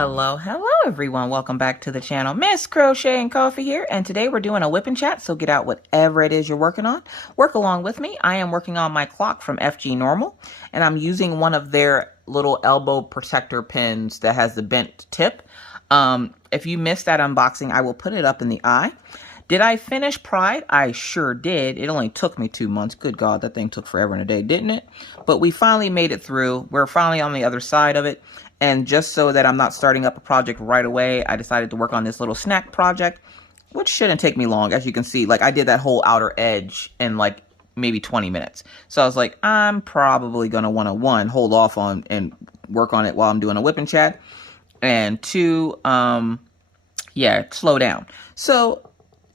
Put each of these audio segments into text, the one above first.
Hello everyone. Welcome back to the channel. Miss Crocheting Coffee here, and today we're doing a whip and chat, so get out whatever it is you're working on. Work along with me. I am working on my clock from FG Normal, and I'm using one of their little elbow protector pins that has the bent tip. If you missed that unboxing, I will put it up in the eye. Did I finish Pride? I sure did. It only took me 2 months. Good God, that thing took forever and a day, didn't it? But we finally made it through. We're finally on the other side of it. And just so that I'm not starting up a project right away, I decided to work on this little snack project, which shouldn't take me long. As you can see, like I did that whole outer edge in like maybe 20 minutes. So I was like, I'm probably going to want to, one, hold off on and work on it while I'm doing a whip and chat. And two, slow down. So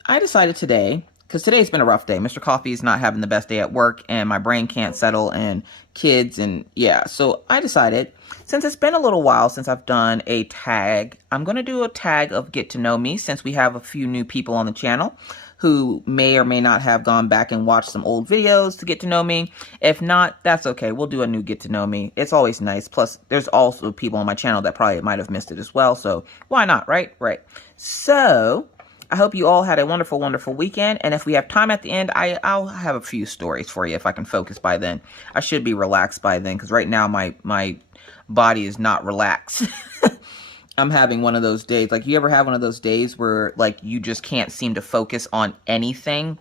I decided today, because today's been a rough day. Mr. Coffee is not having the best day at work, and my brain can't settle, and kids, and yeah. So I decided, since it's been a little while since I've done a tag, I'm going to do a tag of Get to Know Me, since we have a few new people on the channel who may or may not have gone back and watched some old videos to get to know me. If not, that's okay. We'll do a new Get to Know Me. It's always nice. Plus, there's also people on my channel that probably might have missed it as well. So why not, right? Right. So I hope you all had a wonderful, wonderful weekend. And if we have time at the end, I'll have a few stories for you if I can focus by then. I should be relaxed by then, because right now my body is not relaxed. I'm having one of those days. Like, you ever have one of those days where like you just can't seem to focus on anything,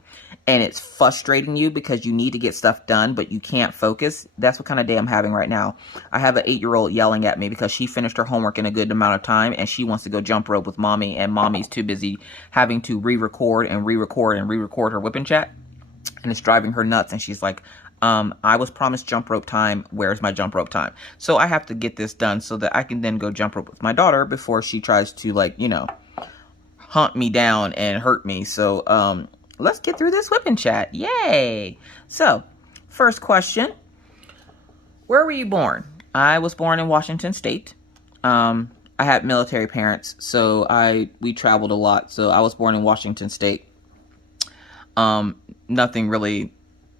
and it's frustrating you because you need to get stuff done, but you can't focus? That's what kind of day I'm having right now. I have an 8-year-old yelling at me because she finished her homework in a good amount of time, and she wants to go jump rope with mommy, and mommy's too busy having to re-record and re-record and re-record her whip and chat, and it's driving her nuts. And she's like, I was promised jump rope time. Where's my jump rope time? So I have to get this done so that I can then go jump rope with my daughter before she tries to, like, you know, hunt me down and hurt me. So, let's get through this whip and chat. Yay! So, first question. Where were you born? I was born in Washington State. I had military parents, so we traveled a lot. So I was born in Washington State. Nothing really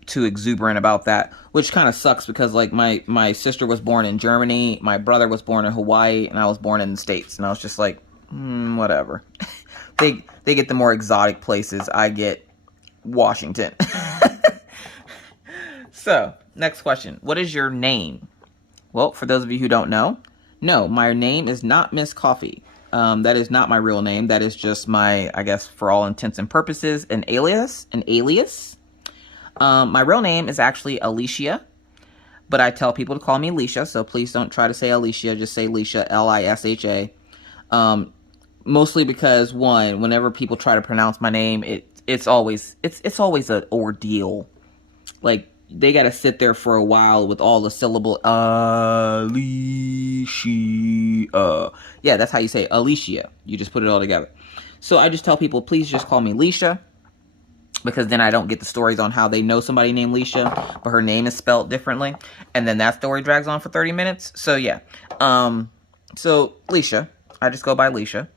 too exuberant about that, which kind of sucks because like my sister was born in Germany, my brother was born in Hawaii, and I was born in the States, and I was just like, whatever. they get the more exotic places, I get Washington. So next question, what is your name? Well, for those of you who don't know, no, my name is not Miss Coffee. That is not my real name. That is just my, I guess for all intents and purposes, an alias. My real name is actually Alishia, but I tell people to call me Lisha, so please don't try to say Alicia, just say Lisha, L-I-S-H-A. Mostly because, one, whenever people try to pronounce my name, it's always an ordeal. Like, they gotta sit there for a while with all the syllable, Alicia. Yeah, that's how you say Alicia. You just put it all together. So I just tell people, please just call me Lisha, because then I don't get the stories on how they know somebody named Lisha, but her name is spelled differently. And then that story drags on for 30 minutes. So, yeah. So, Lisha. I just go by Lisha.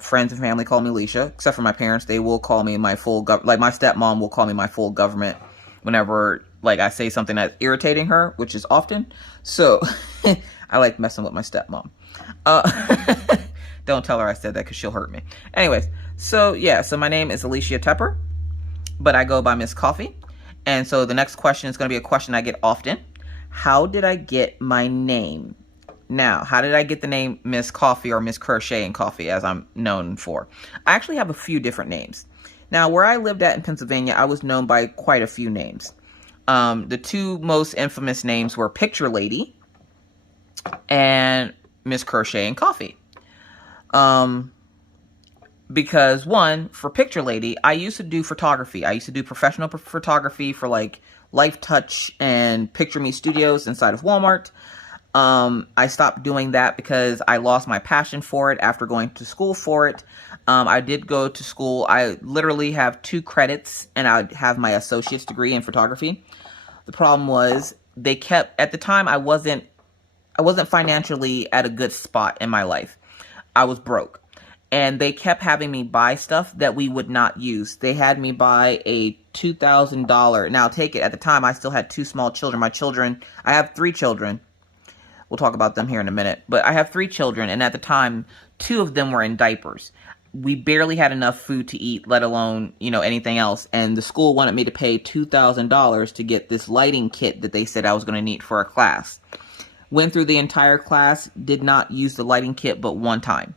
Friends and family call me Lisha. Except for my parents. They will call me my full... Like, my stepmom will call me my full government whenever, like, I say something that's irritating her, which is often. So, I like messing with my stepmom. Don't tell her I said that because she'll hurt me. Anyways, so, yeah. So, my name is Alishia Tepper, but I go by Miss Coffee. And so the next question is going to be a question I get often. How did I get my name? Now, how did I get the name Miss Coffee, or Miss Crocheting Coffee, as I'm known for? I actually have a few different names. Now, where I lived at in Pennsylvania, I was known by quite a few names. The two most infamous names were Picture Lady and Miss Crocheting Coffee. Because, one, for Picture Lady, I used to do photography. I used to do professional photography for, like, Life Touch and Picture Me Studios inside of Walmart. I stopped doing that because I lost my passion for it after going to school for it. I did go to school. I literally have 2 credits, and I have my associate's degree in photography. The problem was, they kept, at the time, I wasn't financially at a good spot in my life. I was broke. And they kept having me buy stuff that we would not use. They had me buy a $2,000. Now, take it. At the time, I still had 2 small children. I have 3 children. We'll talk about them here in a minute. But I have 3 children, and at the time, 2 of them were in diapers. We barely had enough food to eat, let alone, anything else. And the school wanted me to pay $2,000 to get this lighting kit that they said I was going to need for a class. Went through the entire class, did not use the lighting kit but one time.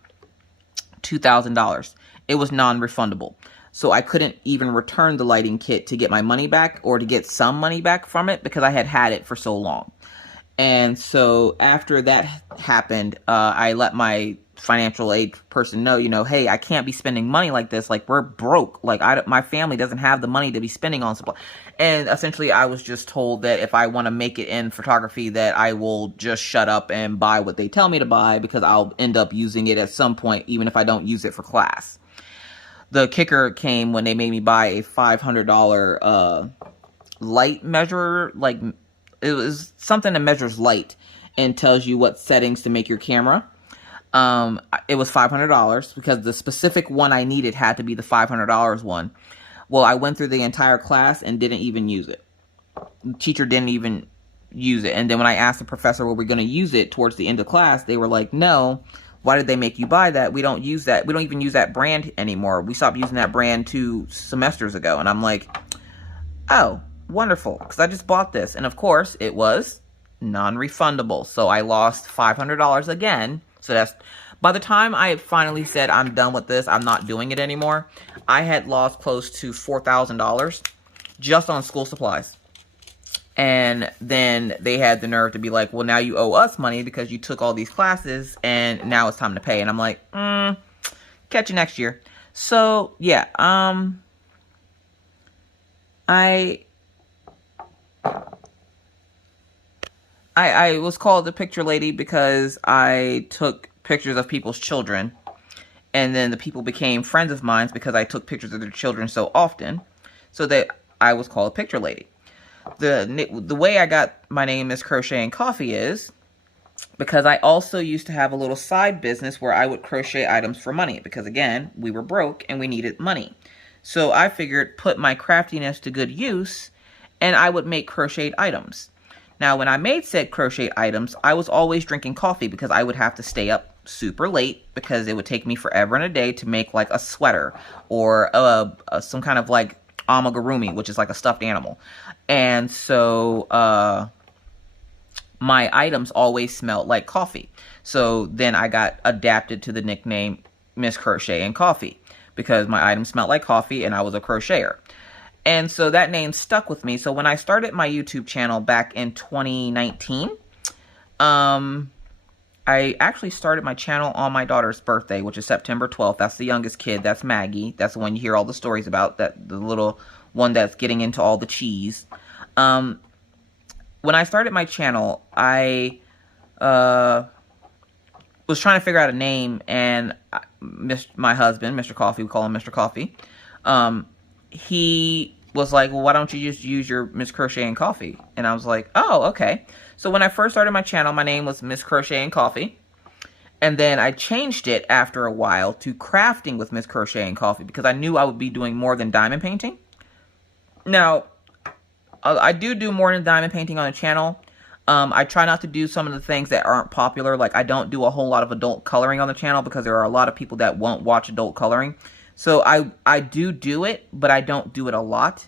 $2,000. It was non-refundable. So I couldn't even return the lighting kit to get my money back or to get some money back from it because I had had it for so long. And so after that happened, I let my financial aid person know, hey, I can't be spending money like this. Like, we're broke. Like, my family doesn't have the money to be spending on supply. And essentially, I was just told that if I want to make it in photography, that I will just shut up and buy what they tell me to buy because I'll end up using it at some point, even if I don't use it for class. The kicker came when they made me buy a $500 light measurer. Like, it was something that measures light and tells you what settings to make your camera. It was $500 because the specific one I needed had to be the $500 one. Well, I went through the entire class and didn't even use it. The teacher didn't even use it. And then when I asked the professor, were we going to use it towards the end of class? They were like, no. Why did they make you buy that? We don't use that. We don't even use that brand anymore. We stopped using that brand 2 semesters ago. And I'm like, oh, wonderful. Because I just bought this. And of course, it was non-refundable. So I lost $500 again. So that's, by the time I finally said I'm done with this, I'm not doing it anymore, I had lost close to $4,000 just on school supplies. And then they had the nerve to be like, well, now you owe us money because you took all these classes and now it's time to pay. And I'm like, catch you next year. So yeah, I was called the picture lady because I took pictures of people's children. And then the people became friends of mine because I took pictures of their children so often. So that I was called a picture lady. The way I got my name is Crocheting Coffee is because I also used to have a little side business where I would crochet items for money. Because again, we were broke and we needed money. So I figured put my craftiness to good use and I would make crocheted items. Now, when I made said crochet items, I was always drinking coffee because I would have to stay up super late because it would take me forever and a day to make like a sweater or some kind of like amigurumi, which is like a stuffed animal. And so my items always smelled like coffee. So then I got adapted to the nickname Miss Crochet and Coffee because my items smelled like coffee and I was a crocheter. And so that name stuck with me. So when I started my YouTube channel back in 2019, I actually started my channel on my daughter's birthday, which is September 12th. That's the youngest kid. That's Maggie. That's the one you hear all the stories about, that the little one that's getting into all the cheese. When I started my channel, I was trying to figure out a name, and my husband, Mr. Coffee, we call him Mr. Coffee, he was like, well, why don't you just use your Miss Crochet and Coffee? And I was like, oh, okay. So when I first started my channel, my name was Miss Crochet and Coffee. And then I changed it after a while to Crafting with Miss Crochet and Coffee because I knew I would be doing more than diamond painting. Now, I do more than diamond painting on the channel. I try not to do some of the things that aren't popular. Like, I don't do a whole lot of adult coloring on the channel because there are a lot of people that won't watch adult coloring. So I do it, but I don't do it a lot.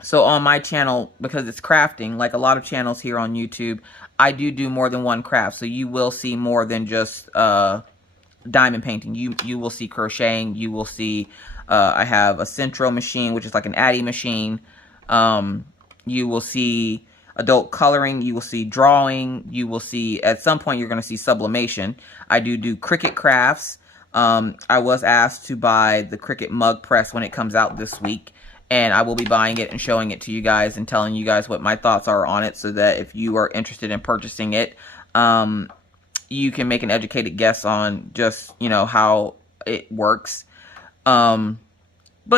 So on my channel, because it's crafting, like a lot of channels here on YouTube, I do more than one craft. So you will see more than just diamond painting. You will see crocheting. You will see I have a Centro machine, which is like an Addy machine. You will see adult coloring. You will see drawing. You will see, at some point, you're going to see sublimation. I do Cricut crafts. I was asked to buy the Cricut mug press when it comes out this week. And I will be buying it and showing it to you guys and telling you guys what my thoughts are on it so that if you are interested in purchasing it, you can make an educated guess on just, how it works. But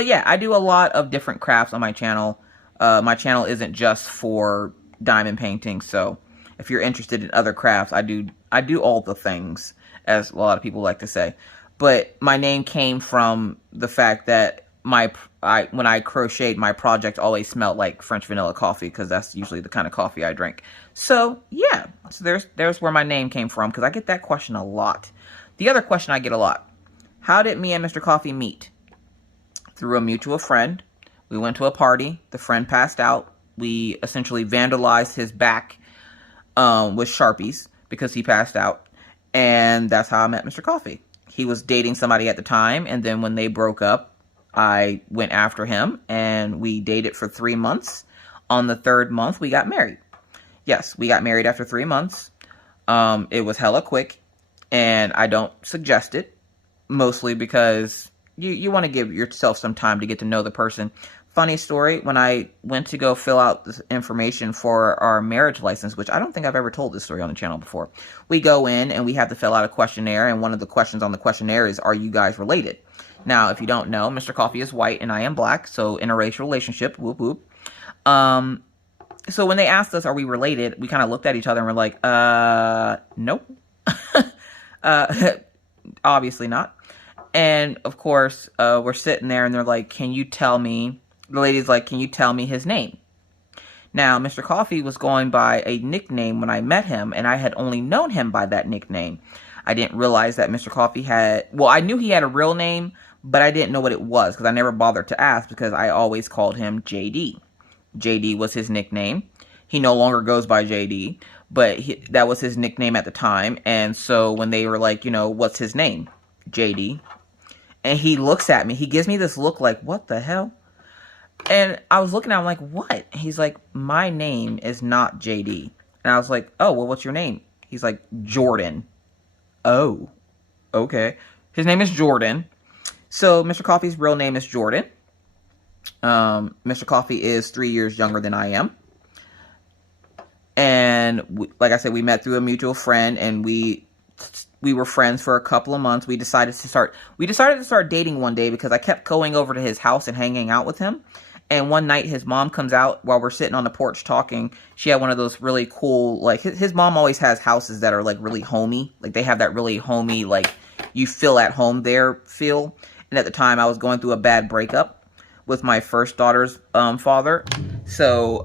yeah, I do a lot of different crafts on my channel. My channel isn't just for diamond painting. So if you're interested in other crafts, I do all the things, as a lot of people like to say. But my name came from the fact that when I crocheted, my project always smelled like French vanilla coffee because that's usually the kind of coffee I drink. So yeah, so there's where my name came from, because I get that question a lot. The other question I get a lot: how did me and Mr. Coffee meet? Through a mutual friend. We went to a party. The friend passed out. We essentially vandalized his back with Sharpies because he passed out. And that's how I met Mr. Coffee. He was dating somebody at the time, and then when they broke up, I went after him, and we dated for 3 months. On the 3rd month, we got married. Yes, we got married after 3 months. It was hella quick, and I don't suggest it, mostly because you want to give yourself some time to get to know the person. Funny story, when I went to go fill out this information for our marriage license, which I don't think I've ever told this story on the channel before. We go in and we have to fill out a questionnaire, and one of the questions on the questionnaire is, are you guys related? Now, if you don't know, Mr. Coffee is white and I am black, so interracial relationship, whoop whoop. So when they asked us, are we related, we kind of looked at each other and we're like, nope. Obviously not. And of course, we're sitting there and they're like, can you tell me, the lady's like, can you tell me his name? Now, Mr. Coffee was going by a nickname when I met him, and I had only known him by that nickname. I didn't realize that Mr. Coffee had, well, I knew he had a real name, but I didn't know what it was because I never bothered to ask because I always called him JD. JD was his nickname. He no longer goes by JD, but that was his nickname at the time. And so when they were like, you know, what's his name? JD. And he looks at me. He gives me this look like, what the hell? And I was looking at him like, what? He's like, my name is not JD. And I was like, oh, well, what's your name? He's like, Jordan. Oh, okay. His name is Jordan. So Mr. Coffee's real name is Jordan. Mr. Coffee is 3 years younger than I am. And like I said, we met through a mutual friend, and we were friends for a couple of months. We decided to start dating one day because I kept going over to his house and hanging out with him. And one night his mom comes out while we're sitting on the porch talking. She had one of those really cool, like his mom always has houses that are like really homey. Like they have that really homey, like you feel at home there feel. And at the time I was going through a bad breakup with my first daughter's father. So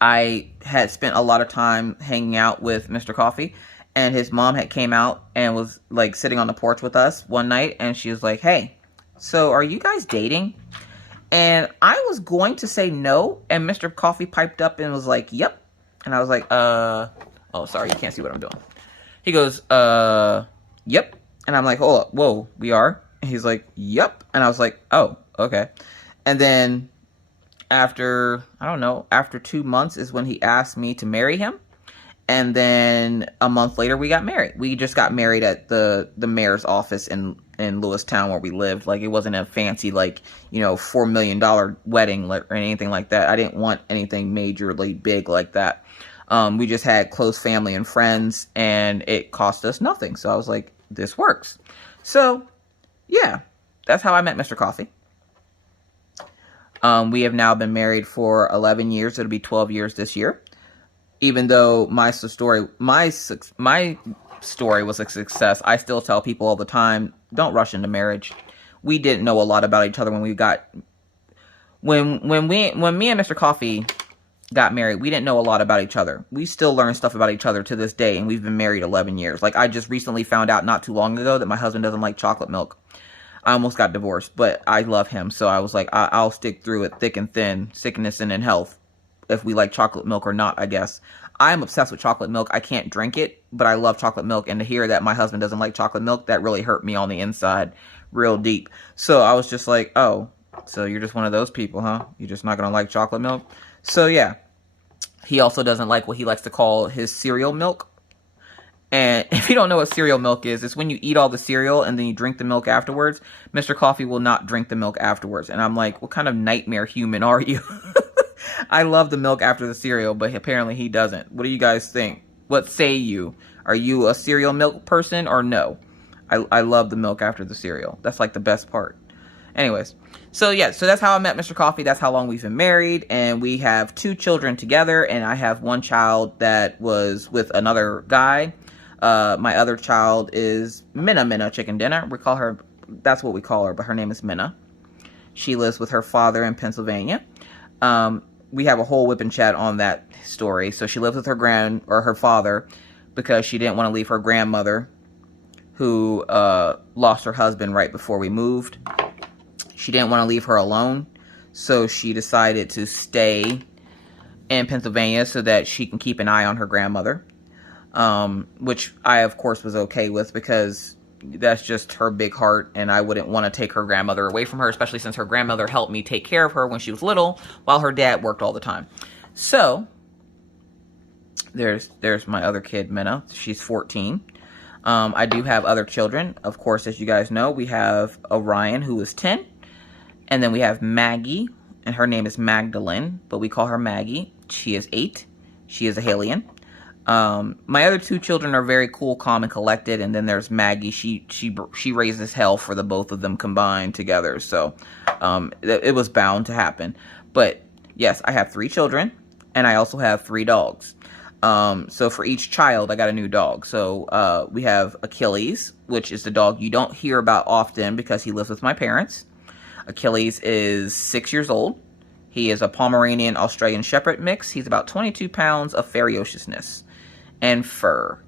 I had spent a lot of time hanging out with Mr. Coffee. And his mom had came out and was like sitting on the porch with us one night. And she was like, hey, so are you guys dating? And I was going to say no. And Mr. Coffee piped up and was like, yep. And I was like, oh, sorry, you can't see what I'm doing. He goes, yep. And I'm like, oh, whoa, we are? And he's like, yep. And I was like, oh, okay. And then after 2 months is when he asked me to marry him. And then a month later, we got married. We just got married at the mayor's office in Lewistown where we lived. Like, it wasn't a fancy, like, you know, $4 million wedding or anything like that. I didn't want anything majorly big like that. We just had close family and friends, and it cost us nothing. So I was like, this works. So, yeah, that's how I met Mr. Coffee. We have now been married for 11 years. It'll be 12 years this year. Even though my story was a success, I still tell people all the time, don't rush into marriage. We didn't know a lot about each other when me and Mr. Coffee got married. We didn't know a lot about each other. We still learn stuff about each other to this day, and we've been married 11 years. Like, I just recently found out not too long ago that my husband doesn't like chocolate milk. I almost got divorced, but I love him, so I was like, I'll stick through it thick and thin, sickness and in health, if we like chocolate milk or not, I guess. I'm obsessed with chocolate milk. I can't drink it, but I love chocolate milk. And to hear that my husband doesn't like chocolate milk, that really hurt me on the inside real deep. So I was just like, oh, so you're just one of those people, huh? You're just not going to like chocolate milk? So yeah, he also doesn't like what he likes to call his cereal milk. And if you don't know what cereal milk is, it's when you eat all the cereal and then you drink the milk afterwards. Mr. Coffee will not drink the milk afterwards. And I'm like, what kind of nightmare human are you? I love the milk after the cereal, but apparently he doesn't. What do you guys think? What say you? Are you a cereal milk person or no? I love the milk after the cereal. That's like the best part. Anyways, so yeah, so that's how I met Mr. Coffee. That's how long we've been married, and we have 2 children together, and I have one child that was with another guy. My other child is Minna Chicken Dinner. We call her that's what we call her, but her name is Minna. She lives with her father in Pennsylvania. We have a whole whipping chat on that story. So she lives with her father because she didn't want to leave her grandmother, who lost her husband right before we moved. She didn't want to leave her alone, so she decided to stay in Pennsylvania so that she can keep an eye on her grandmother, which I, of course, was okay with because that's just her big heart, and I wouldn't want to take her grandmother away from her, especially since her grandmother helped me take care of her when she was little while her dad worked all the time. So there's my other kid, Minna. She's 14. I do have other children. Of course, as you guys know, we have Orion, who is 10. And then we have Maggie, and her name is Magdalene, but we call her Maggie. She is 8. She is a Halian. My other 2 children are very cool, calm, and collected. And then there's Maggie. She raises hell for the both of them combined together. So it was bound to happen. But yes, I have 3 children, and I also have 3 dogs. So for each child, I got a new dog. So we have Achilles, which is the dog you don't hear about often because he lives with my parents. Achilles is 6 years old. He is a Pomeranian Australian Shepherd mix. He's about 22 pounds of ferociousness and fur.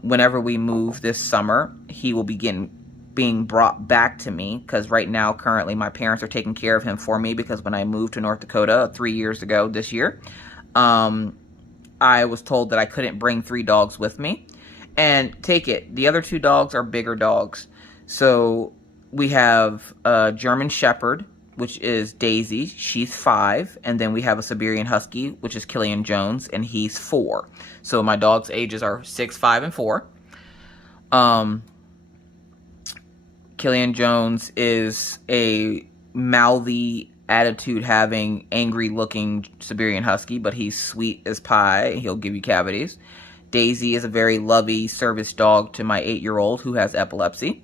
Whenever we move this summer, he will begin being brought back to me because right now, currently, my parents are taking care of him for me because when I moved to North Dakota 3 years ago this year, I was told that I couldn't bring 3 dogs with me. And take it, the other 2 dogs are bigger dogs. So we have a German Shepherd, which is Daisy. She's 5. And then we have a Siberian Husky, which is Killian Jones, and he's 4. So my dogs' ages are 6, 5, and 4. Killian Jones is a mouthy, attitude-having, angry-looking Siberian Husky, but he's sweet as pie. He'll give you cavities. Daisy is a very lovey service dog to my 8-year-old who has epilepsy.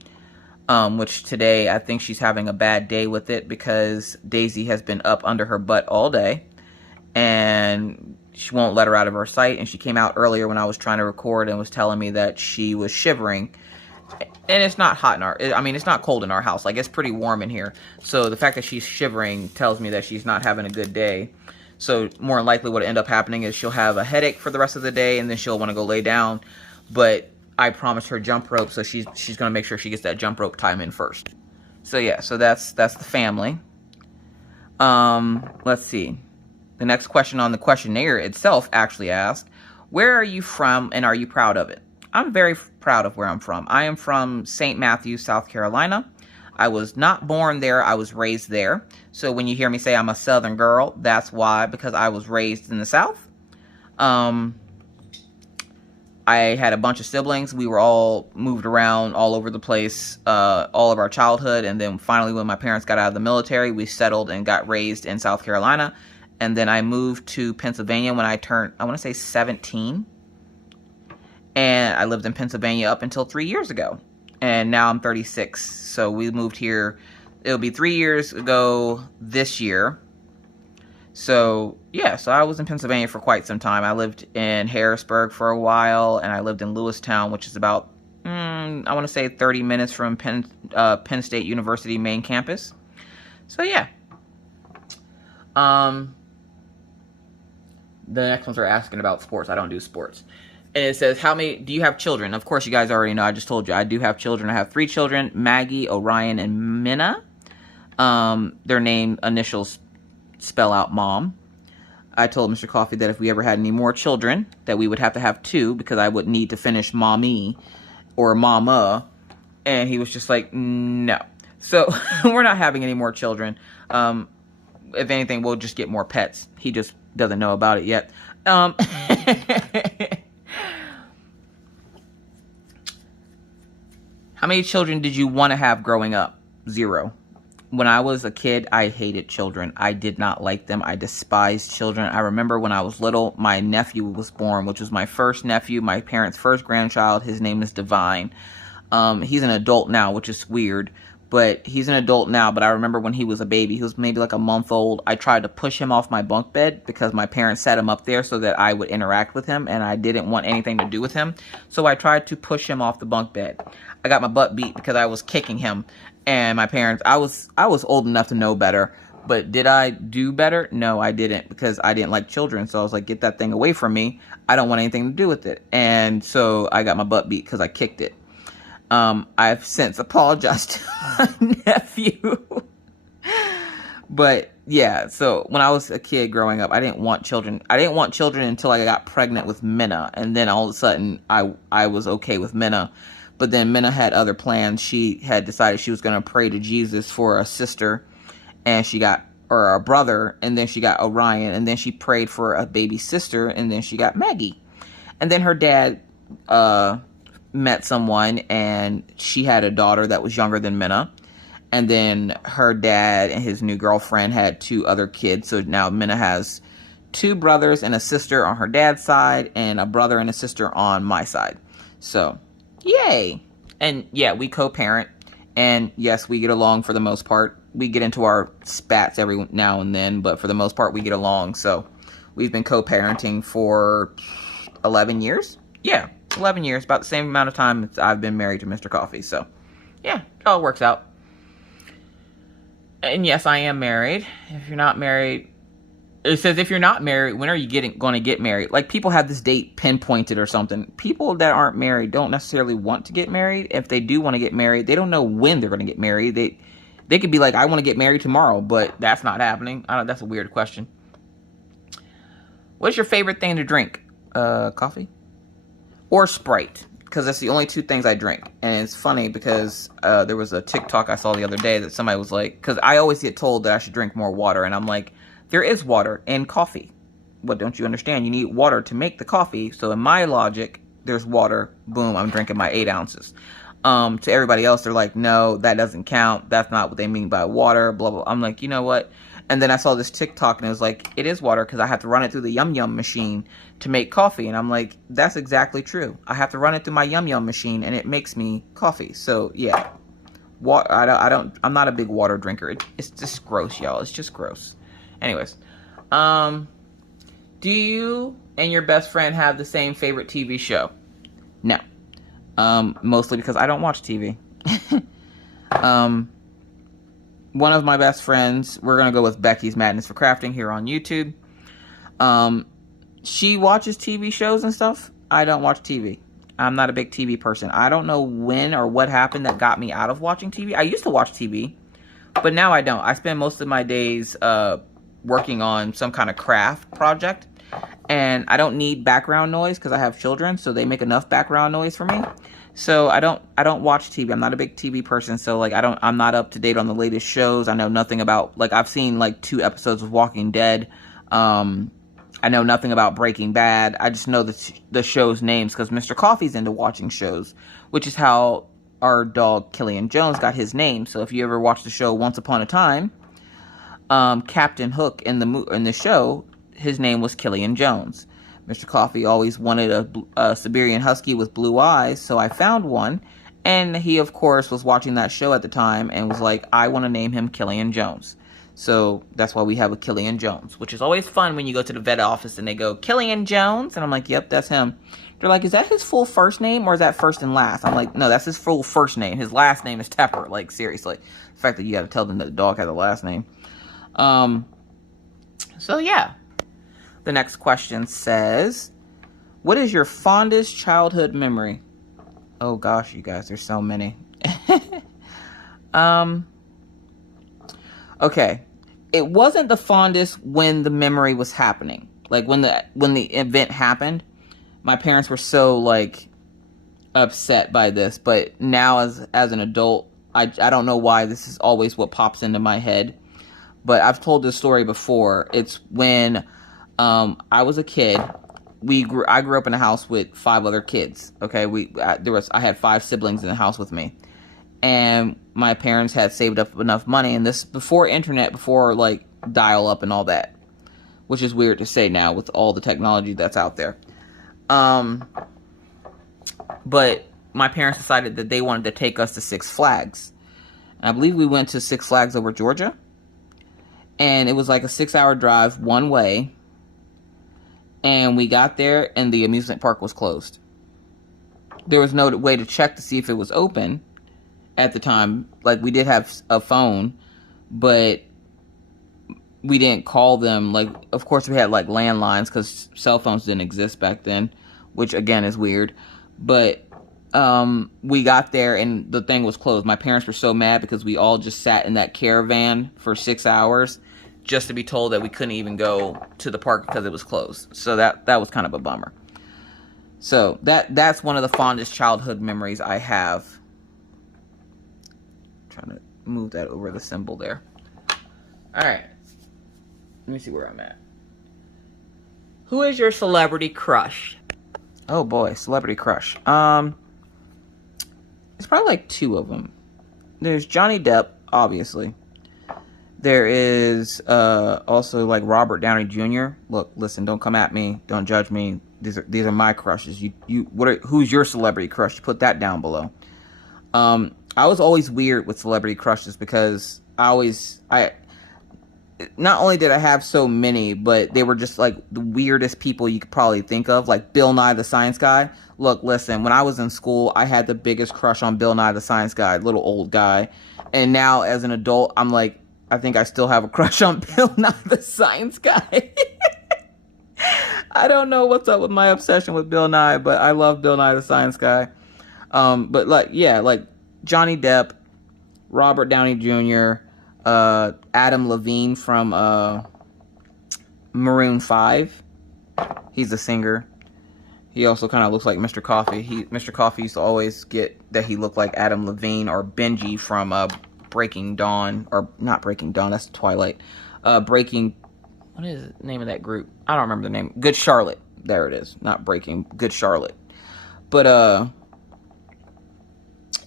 Which today I think she's having a bad day with it because Daisy has been up under her butt all day and she won't let her out of her sight. And she came out earlier when I was trying to record and was telling me that she was shivering. And it's not hot it's not cold in our house. Like, it's pretty warm in here. So the fact that she's shivering tells me that she's not having a good day. So more than likely what'll end up happening is she'll have a headache for the rest of the day and then she'll want to go lay down. But I promised her jump rope, so she's going to make sure she gets that jump rope time in first. So yeah, so that's the family. Let's see. The next question on the questionnaire itself actually asked, where are you from and are you proud of it? I'm very proud of where I'm from. I am from St. Matthews, South Carolina. I was not born there. I was raised there. So when you hear me say I'm a Southern girl, that's why, because I was raised in the South. I had a bunch of siblings. We were all moved around all over the place, all of our childhood. And then finally, when my parents got out of the military, we settled and got raised in South Carolina. And then I moved to Pennsylvania when I turned, I want to say 17. And I lived in Pennsylvania up until 3 years ago. And now I'm 36. So we moved here. It'll be 3 years ago this year. So, yeah, so I was in Pennsylvania for quite some time. I lived in Harrisburg for a while, and I lived in Lewistown, which is about, I want to say 30 minutes from Penn State University main campus. So, yeah. The next ones are asking about sports. I don't do sports. And it says, do you have children? Of course, you guys already know. I just told you. I do have children. I have 3 children, Maggie, Orion, and Minna. Their name initials spell out mom. I told Mr. Coffee that if we ever had any more children, that we would have to have 2 because I would need to finish mommy or mama. And he was just like, no. So we're not having any more children. If anything, we'll just get more pets. He just doesn't know about it yet. How many children did you want to have growing up? 0. When I was a kid, I hated children. I did not like them. I despised children. I remember when I was little, my nephew was born, which was my first nephew, my parents' first grandchild. His name is Divine. He's an adult now, which is weird. But he's an adult now, but I remember when he was a baby, he was maybe like a month old, I tried to push him off my bunk bed because my parents set him up there so that I would interact with him, and I didn't want anything to do with him. So I tried to push him off the bunk bed. I got my butt beat because I was kicking him, and my parents, I was old enough to know better, but did I do better? No, I didn't, because I didn't like children. So I was like, get that thing away from me. I don't want anything to do with it. And so I got my butt beat because I kicked it. I've since apologized to my nephew. But yeah, so when I was a kid growing up, I didn't want children. I didn't want children until I got pregnant with Minna. And then all of a sudden I was okay with Minna. But then Minna had other plans. She had decided she was going to pray to Jesus for a sister, and she got, or a brother, and then she got Orion, and then she prayed for a baby sister, and then she got Maggie. And then her dad, met someone, and she had a daughter that was younger than Minna. And then her dad and his new girlfriend had 2 other kids. So now Minna has 2 brothers and a sister on her dad's side, and a brother and a sister on my side. So, yay! And yeah, we co-parent. And yes, we get along for the most part. We get into our spats every now and then, but for the most part, we get along. So we've been co-parenting for 11 years. Yeah. 11 years, about the same amount of time as I've been married to Mr. Coffee. So, yeah, it all works out. And yes, I am married. If you're not married, it says if you're not married, when are you going to get married? Like, people have this date pinpointed or something. People that aren't married don't necessarily want to get married. If they do want to get married, they don't know when they're going to get married. They could be like, I want to get married tomorrow, but that's not happening. I don't. That's a weird question. What's your favorite thing to drink? Coffee? Or Sprite, because that's the only 2 things I drink. And it's funny because there was a TikTok I saw the other day that somebody was like, because I always get told that I should drink more water, and I'm like, there is water in coffee. What don't you understand? You need water to make the coffee. So in my logic, there's water. Boom, I'm drinking my 8 ounces. To everybody else, they're like, no, that doesn't count. That's not what they mean by water, blah, blah. I'm like, you know what? And then I saw this TikTok, and it was like, it is water because I have to run it through the Yum Yum machine to make coffee. And I'm like, that's exactly true. I have to run it through my Yum Yum machine, and it makes me coffee. So, yeah. I'm not a big water drinker. It's just gross, y'all. It's just gross. Anyways. Do you and your best friend have the same favorite TV show? No. Mostly because I don't watch TV. One of my best friends, we're going to go with Becky's Madness for Crafting here on YouTube. She watches TV shows and stuff. I don't watch TV. I'm not a big TV person. I don't know when or what happened that got me out of watching TV. I used to watch TV, but now I don't. I spend most of my days working on some kind of craft project, and I don't need background noise because I have children, so they make enough background noise for me. So I don't watch TV. I'm not a big TV person, so like I'm not up to date on the latest shows. I know nothing about, like, I've seen like 2 episodes of Walking Dead. I know nothing about Breaking Bad. I just know the show's names because Mr. Coffee's into watching shows, which is how our dog Killian Jones got his name. So if you ever watch the show Once Upon a Time, Captain Hook in the show, his name was Killian Jones. Mr. Coffee always wanted a Siberian Husky with blue eyes, so I found one. And he, of course, was watching that show at the time and was like, I want to name him Killian Jones. So that's why we have a Killian Jones, which is always fun when you go to the vet office and they go, Killian Jones? And I'm like, yep, that's him. They're like, is that his full first name or is that first and last? I'm like, no, that's his full first name. His last name is Tepper. Like, seriously. The fact that you got to tell them that the dog has a last name. So, yeah. The next question says, what is your fondest childhood memory? Oh, gosh, you guys, there's so many. Okay. It wasn't the fondest when the memory was happening. Like, when the event happened, my parents were so, like, upset by this. But now, as an adult, I don't know why this is always what pops into my head. But I've told this story before. It's when I was a kid. I grew up in a house with 5 other kids. Okay, I had 5 siblings in the house with me, and my parents had saved up enough money. And this before internet, before like dial up and all that, which is weird to say now with all the technology that's out there. But my parents decided that they wanted to take us to Six Flags, I believe we went to Six Flags Over Georgia. And it was like a 6-hour drive one way. And we got there and the amusement park was closed. There was no way to check to see if it was open at the time. Like, we did have a phone, but we didn't call them. Like, of course we had like landlines because cell phones didn't exist back then, which again is weird. But we got there and the thing was closed. My parents were so mad because we all just sat in that caravan for 6 hours just to be told that we couldn't even go to the park because it was closed. So that was kind of a bummer. So that's one of the fondest childhood memories I have. Trying to move that over the symbol there. All right. Let me see where I'm at. Who is your celebrity crush? Oh boy, celebrity crush. It's probably like 2 of them. There's Johnny Depp, obviously. There is also like Robert Downey Jr. Look, listen, don't come at me, don't judge me. These are my crushes. Who's your celebrity crush? You put that down below. I was always weird with celebrity crushes because not only did I have so many, but they were just like the weirdest people you could probably think of, like Bill Nye the Science Guy. Look, listen, when I was in school, I had the biggest crush on Bill Nye the Science Guy, little old guy. And now as an adult, I'm like, I think I still have a crush on Bill Nye the Science Guy. I don't know what's up with my obsession with Bill Nye, but I love Bill Nye the Science Guy. But like, yeah, like Johnny Depp, Robert Downey Jr., Adam Levine from Maroon 5. He's a singer. He also kind of looks like Mr. Coffee. Mr. Coffee used to always get that he looked like Adam Levine, or Benji from Breaking Dawn, or not Breaking Dawn, that's Twilight. What is the name of that group? I don't remember the name. Good Charlotte. There it is. Not Breaking, Good Charlotte. But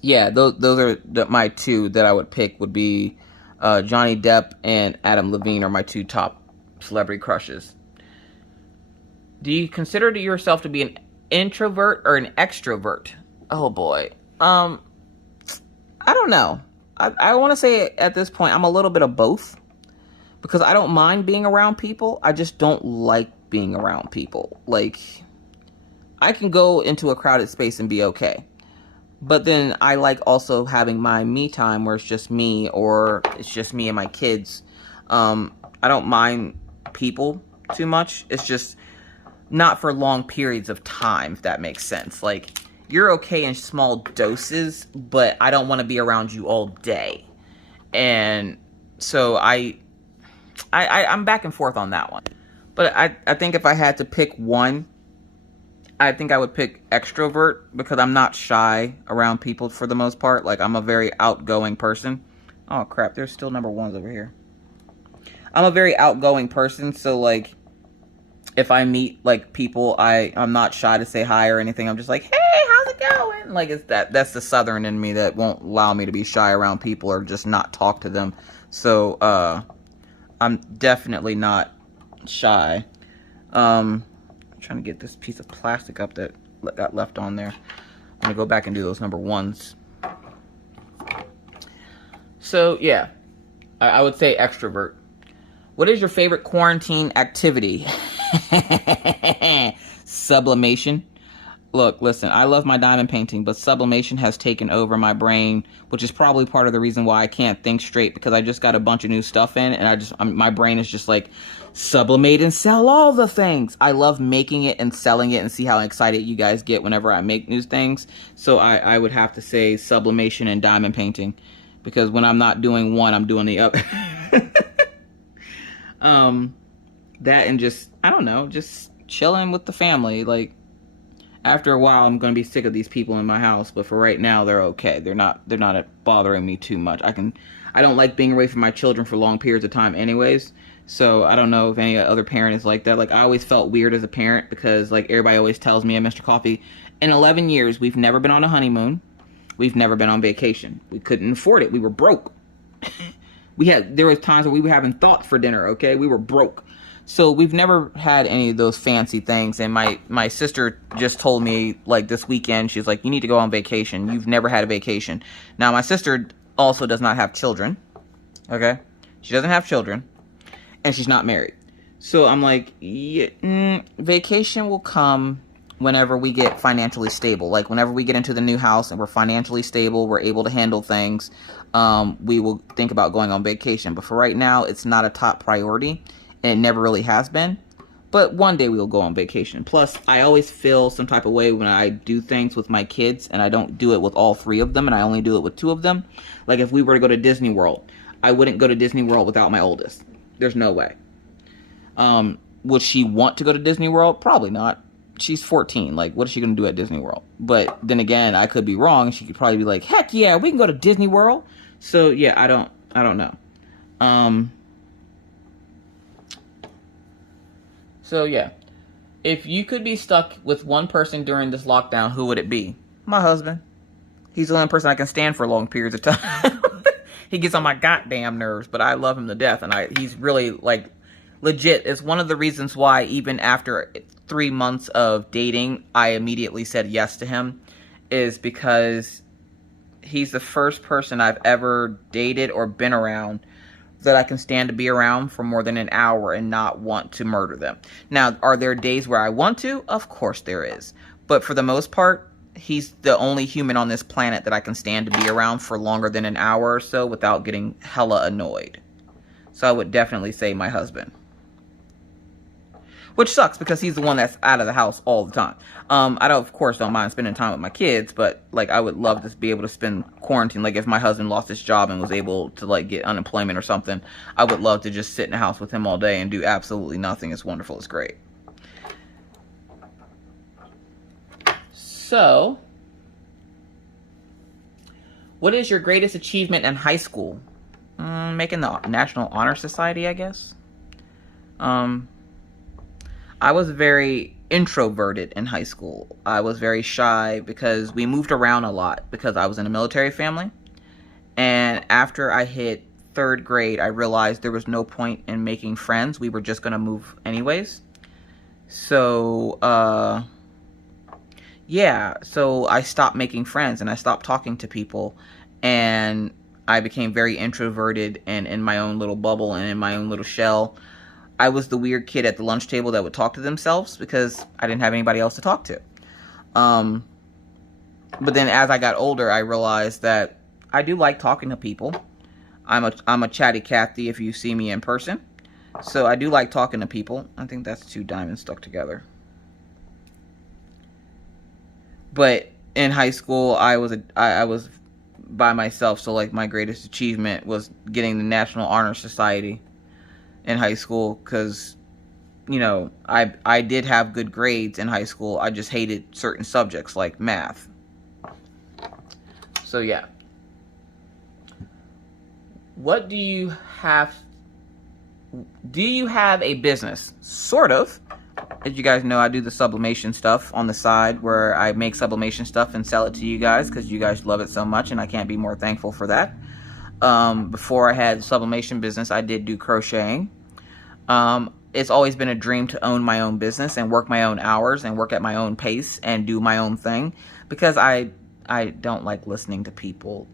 yeah, those are my 2 that I would pick. Would be Johnny Depp and Adam Levine are my 2 top celebrity crushes. Do you consider yourself to be an introvert or an extrovert? Oh boy. I don't know. I want to say at this point I'm a little bit of both, because I don't mind being around people. I just don't like being around people. Like, I can go into a crowded space and be okay. But then I like also having my me time where it's just me, or it's just me and my kids. I don't mind people too much. It's just not for long periods of time, if that makes sense. Like, you're okay in small doses, but I don't want to be around you all day. And so I'm back and forth on that one. But I think if I had to pick one, I think I would pick extrovert, because I'm not shy around people for the most part. Like, I'm a very outgoing person. Oh crap, there's still number 1s over here. I'm a very outgoing person, so like, if I meet like people, I'm not shy to say hi or anything. I'm just like, hey, how's it going? Like, it's that's the southern in me that won't allow me to be shy around people or just not talk to them. So I'm definitely not shy. I'm trying to get this piece of plastic up that got left on there. I'm gonna go back and do those number 1s. So yeah, I would say extrovert. What is your favorite quarantine activity? Sublimation. Look, listen, I love my diamond painting, but sublimation has taken over my brain, which is probably part of the reason why I can't think straight, because I just got a bunch of new stuff in, and my brain is just like, sublimate and sell all the things. I love making it and selling it, and see how excited you guys get whenever I make new things. So I would have to say sublimation and diamond painting, because when I'm not doing one, I'm doing the other. That and just, I don't know, just chilling with the family. Like, after a while, I'm going to be sick of these people in my house, but for right now, they're okay. They're not bothering me too much. I don't like being away from my children for long periods of time anyways, so I don't know if any other parent is like that. Like, I always felt weird as a parent, because like everybody always tells me, and Mr. Coffee, in 11 years, we've never been on a honeymoon. We've never been on vacation. We couldn't afford it. We were broke. There was times where we were having thoughts for dinner, okay? We were broke. So we've never had any of those fancy things. And my sister just told me, like, this weekend, she's like, you need to go on vacation. You've never had a vacation. Now, my sister also does not have children. Okay? She doesn't have children. And she's not married. So I'm like, yeah, vacation will come whenever we get financially stable. Like, whenever we get into the new house and we're financially stable, we're able to handle things, we will think about going on vacation. But for right now, it's not a top priority, and it never really has been. But one day we will go on vacation. Plus, I always feel some type of way when I do things with my kids, and I don't do it with all 3 of them, and I only do it with 2 of them. Like, if we were to go to Disney World, I wouldn't go to Disney World without my oldest. There's no way. Would she want to go to Disney World? Probably not. She's 14. Like, what is she going to do at Disney World? But then again, I could be wrong. She could probably be like, heck yeah, we can go to Disney World. So yeah, I don't know. So yeah, if you could be stuck with one person during this lockdown, who would it be? My husband. He's the only person I can stand for long periods of time. He gets on my goddamn nerves, but I love him to death. And he's really, like, legit. It's one of the reasons why even after 3 months of dating, I immediately said yes to him, is because he's the first person I've ever dated or been around that I can stand to be around for more than an hour and not want to murder them. Now, are there days where I want to? Of course there is. But for the most part, he's the only human on this planet that I can stand to be around for longer than an hour or so without getting hella annoyed. So I would definitely say my husband. Which sucks because he's the one that's out of the house all the time. I of course don't mind spending time with my kids, but like I would love to be able to spend quarantine. Like if my husband lost his job and was able to like get unemployment or something, I would love to just sit in the house with him all day and do absolutely nothing. It's wonderful. It's great. So, what is your greatest achievement in high school? Making the National Honor Society, I guess. I was very introverted in high school. I was very shy because we moved around a lot because I was in a military family. And after I hit 3rd grade, I realized there was no point in making friends. We were just going to move anyways. So, yeah. So I stopped making friends and I stopped talking to people. And I became very introverted and in my own little bubble and in my own little shell. I was the weird kid at the lunch table that would talk to themselves because I didn't have anybody else to talk to. But then as I got older, I realized that I do like talking to people. I'm a chatty Cathy if you see me in person. So I do like talking to people. I think that's 2 diamonds stuck together. But in high school, I was by myself. So like my greatest achievement was getting the National Honor Society in high school because, you know, I did have good grades in high school. I just hated certain subjects like math. So yeah. What do you have? Do you have a business? Sort of. As you guys know, I do the sublimation stuff on the side where I make sublimation stuff and sell it to you guys because you guys love it so much, and I can't be more thankful for that. Before I had the sublimation business, I did do crocheting. It's always been a dream to own my own business and work my own hours and work at my own pace and do my own thing because I don't like listening to people.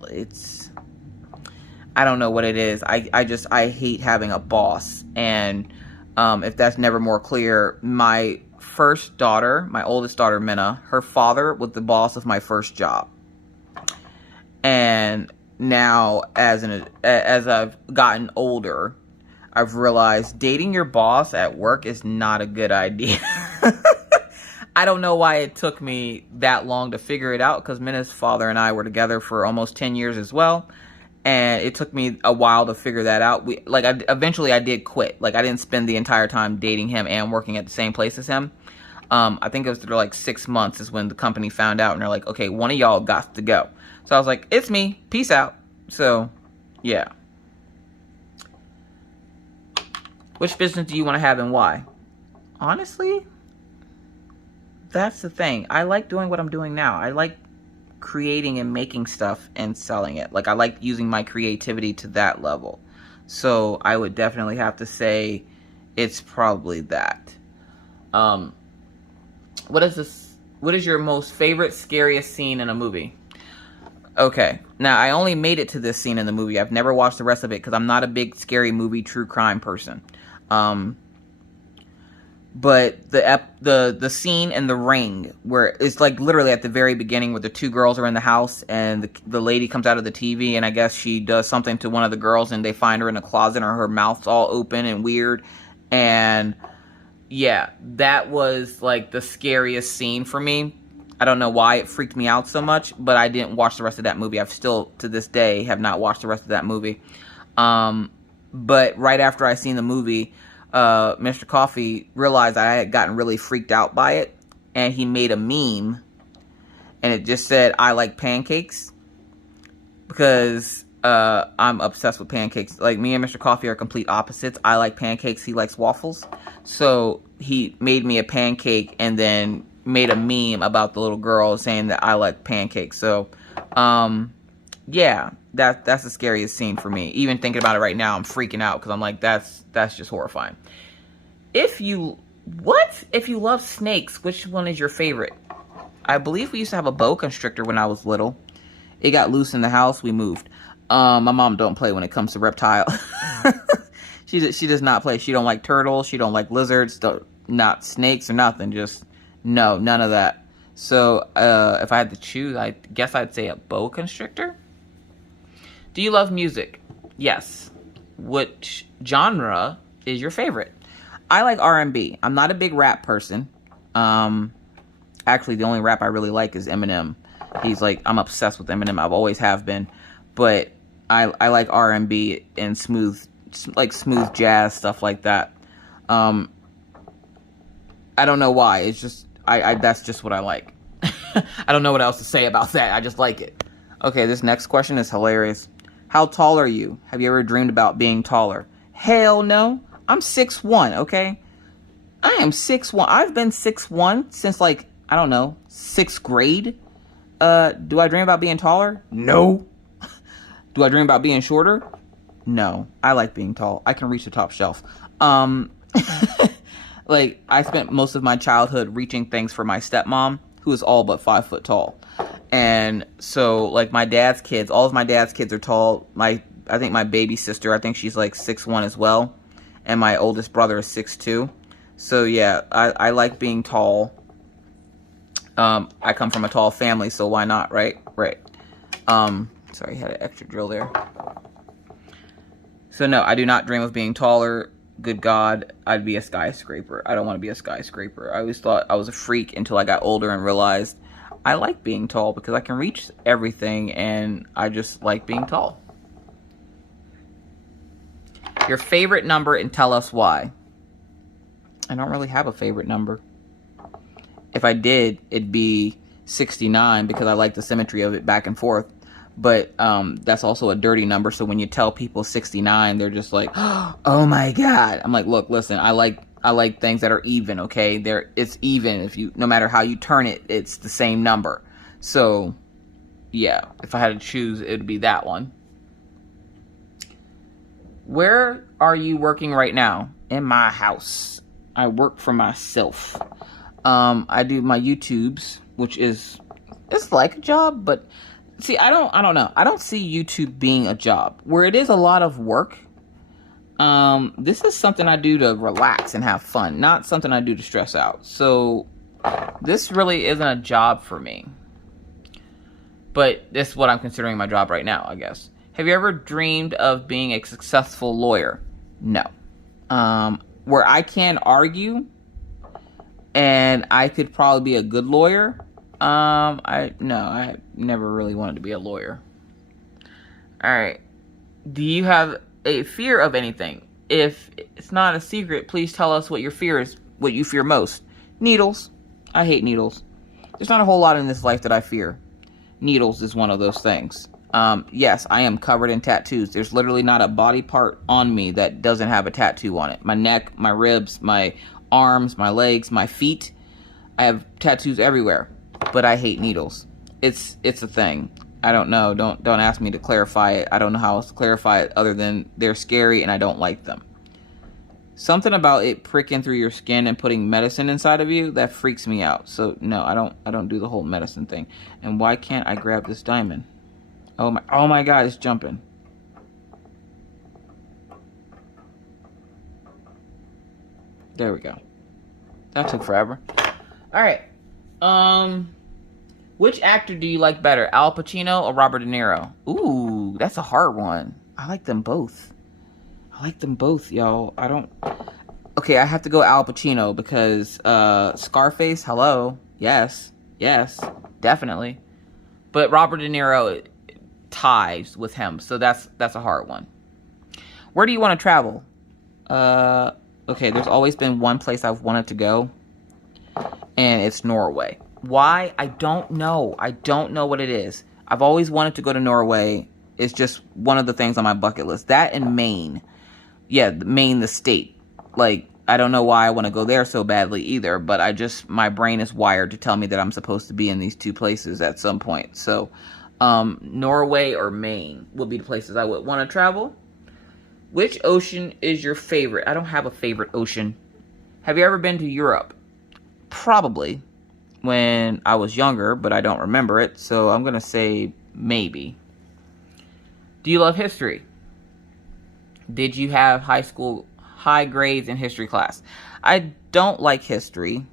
I don't know what it is. I hate having a boss. And if that's never more clear, my first daughter, my oldest daughter, Minna, her father was the boss of my first job. And now as I've gotten older, I've realized dating your boss at work is not a good idea. I don't know why it took me that long to figure it out because Minna's father and I were together for almost 10 years as well. And it took me a while to figure that out. Eventually I did quit. Like I didn't spend the entire time dating him and working at the same place as him. I think it was through like 6 months is when the company found out and they're like, okay, one of y'all got to go. So I was like, it's me. Peace out. So, yeah. Which business do you want to have and why? Honestly, that's the thing. I like doing what I'm doing now. I like creating and making stuff and selling it. Like I like using my creativity to that level. So I would definitely have to say it's probably that. What is your most favorite, scariest scene in a movie? Okay. Now, I only made it to this scene in the movie. I've never watched the rest of it because I'm not a big scary movie true crime person. But the scene in The Ring, where it's like literally at the very beginning where the two girls are in the house and the lady comes out of the TV and I guess she does something to one of the girls and they find her in a closet and her mouth's all open and weird. And yeah, that was like the scariest scene for me. I don't know why it freaked me out so much, but I didn't watch the rest of that movie. I've still, to this day, have not watched the rest of that movie. But right after I seen the movie, Mr. Coffee realized I had gotten really freaked out by it, and he made a meme, and it just said, "I like pancakes," because I'm obsessed with pancakes. Like, me and Mr. Coffee are complete opposites. I like pancakes, he likes waffles. So he made me a pancake and then made a meme about the little girl saying that I like pancakes. So, yeah, that's the scariest scene for me. Even thinking about it right now, I'm freaking out because I'm like, that's just horrifying. If you love snakes, which one is your favorite? I believe we used to have a boa constrictor when I was little. It got loose in the house. We moved. My mom don't play when it comes to reptile. She does not play. She don't like turtles. She don't like lizards. Not snakes or nothing. Just no, none of that. So if I had to choose, I guess I'd say a boa constrictor. Do you love music? Yes. Which genre is your favorite? I like R&B. I'm not a big rap person. Actually, the only rap I really like is Eminem. He's like, I'm obsessed with Eminem. I've always have been. But I like R&B and smooth jazz, stuff like that. I don't know why. It's just, that's just what I like. I don't know what else to say about that. I just like it. Okay, this next question is hilarious. How tall are you? Have you ever dreamed about being taller? Hell no. I'm 6'1", okay? I am 6'1". I've been 6'1" since, like, I don't know, 6th grade. Do I dream about being taller? No. Do I dream about being shorter? No. I like being tall. I can reach the top shelf. Like, I spent most of my childhood reaching things for my stepmom, who is all but 5 foot tall. And so, like, my dad's kids, all of my dad's kids are tall. I think my baby sister, I think she's like 6'1" as well. And my oldest brother is 6'2". So, yeah, I like being tall. I come from a tall family, so why not, right? Right. Sorry, had an extra drill there. So, no, I do not dream of being taller. Good God, I'd be a skyscraper. I don't want to be a skyscraper. I always thought I was a freak until I got older and realized I like being tall because I can reach everything, and I just like being tall. Your favorite number and tell us why. I don't really have a favorite number. If I did, it'd be 69 because I like the symmetry of it back and forth. But that's also a dirty number, so when you tell people 69, they're just like, oh my God. I'm like, look, listen, I like things that are even, okay? It's even. No matter how you turn it, it's the same number. So, yeah, if I had to choose, it would be that one. Where are you working right now? In my house. I work for myself. I do my YouTubes, which it's like a job, but see, I don't know. I don't see YouTube being a job. Where it is a lot of work, this is something I do to relax and have fun, not something I do to stress out. So this really isn't a job for me. But this is what I'm considering my job right now, I guess. Have you ever dreamed of being a successful lawyer? No. Where I can argue and I could probably be a good lawyer, I never really wanted to be a lawyer. All right. Do you have a fear of anything? If it's not a secret, please tell us what your fear is, what you fear most. Needles. I hate needles. There's not a whole lot in this life that I fear. Needles is one of those things. Yes, I am covered in tattoos. There's literally not a body part on me that doesn't have a tattoo on it. My neck, my ribs, my arms, my legs, my feet. I have tattoos everywhere. But I hate needles. It's a thing. I don't know. Don't ask me to clarify it. I don't know how else to clarify it other than they're scary and I don't like them. Something about it pricking through your skin and putting medicine inside of you, that freaks me out. So no, I don't do the whole medicine thing. And why can't I grab this diamond? Oh my God, it's jumping. There we go. That took forever. All right. Which actor do you like better, Al Pacino or Robert De Niro? Ooh, that's a hard one. I like them both. Y'all. Okay, I have to go Al Pacino because Scarface, hello. Yes, definitely. But Robert De Niro ties with him, so that's a hard one. Where do you want to travel? Okay, there's always been one place I've wanted to go, and it's Norway. Why? I don't know. I don't know what it is. I've always wanted to go to Norway. It's just one of the things on my bucket list. That and Maine. Yeah, Maine, the state. Like, I don't know why I want to go there so badly either, but my brain is wired to tell me that I'm supposed to be in these two places at some point. So, Norway or Maine would be the places I would want to travel. Which ocean is your favorite? I don't have a favorite ocean. Have you ever been to Europe? Probably. When I was younger, but I don't remember it, so I'm going to say maybe. Do you love history? Did you have high grades in history class? I don't like history.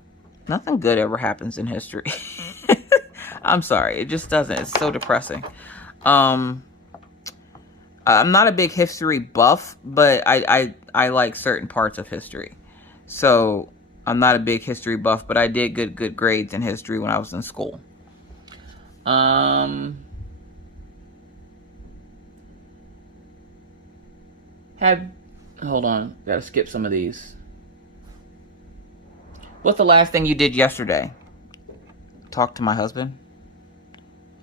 Nothing good ever happens in history. I'm sorry, it just doesn't. It's so depressing. I'm not a big history buff, but I like certain parts of history. So I'm not a big history buff, but I did good grades in history when I was in school. Hold on, gotta skip some of these. What's the last thing you did yesterday? Talk to my husband.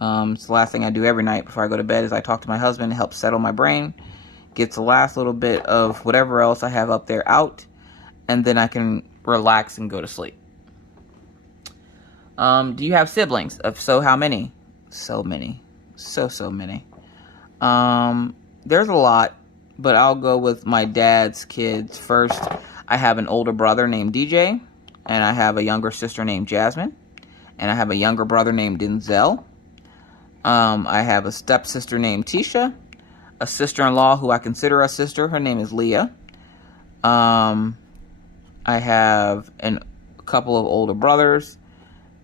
It's the last thing I do every night before I go to bed is I talk to my husband. It helps settle my brain. Gets the last little bit of whatever else I have up there out. And then I can relax and go to sleep. Do you have siblings? If so, how many? So many. So many. There's a lot, but I'll go with my dad's kids first. I have an older brother named DJ, and I have a younger sister named Jasmine, and I have a younger brother named Denzel. I have a stepsister named Tisha, a sister-in-law who I consider a sister. Her name is Leah. I have a couple of older brothers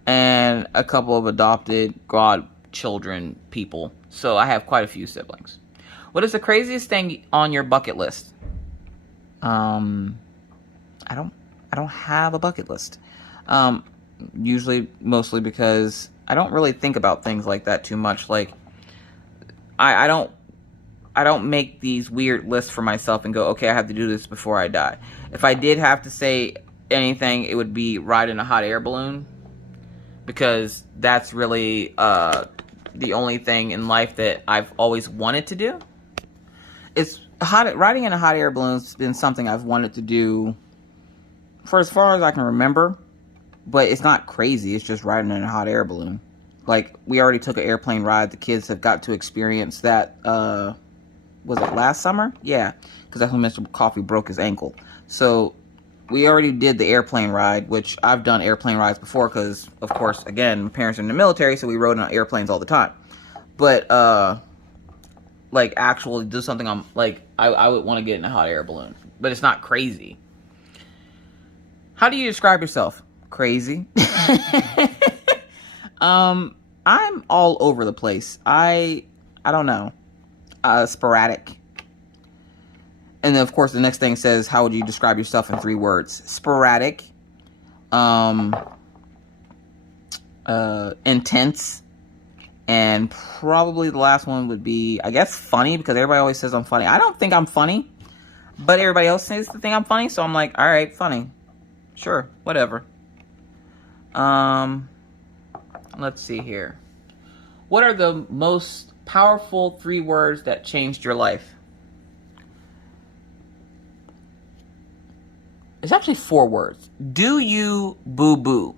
and a couple of adopted godchildren people. So I have quite a few siblings. What is the craziest thing on your bucket list? I don't have a bucket list. Usually, mostly because I don't really think about things like that too much. Like, I don't make these weird lists for myself and go, okay, I have to do this before I die. If I did have to say anything, it would be ride in a hot air balloon. Because that's really the only thing in life that I've always wanted to do. Riding in a hot air balloon has been something I've wanted to do for as far as I can remember. But it's not crazy. It's just riding in a hot air balloon. Like, we already took an airplane ride. The kids have got to experience that, was it last summer? Yeah, because that's when Mr. Coffee broke his ankle. So, we already did the airplane ride, which I've done airplane rides before because, of course, again, my parents are in the military, so we rode on airplanes all the time. But, like, actually do something on, like, I would want to get in a hot air balloon. But it's not crazy. How do you describe yourself? Crazy. I'm all over the place. I don't know. Sporadic. And then, of course, the next thing says, how would you describe yourself in 3 words? Sporadic. Intense. And probably the last one would be, I guess, funny, because everybody always says I'm funny. I don't think I'm funny, but everybody else says they think I'm funny, so I'm like, all right, funny. Sure, whatever. Let's see here. What are the most powerful 3 words that changed your life? It's actually 4 words. Do you boo-boo?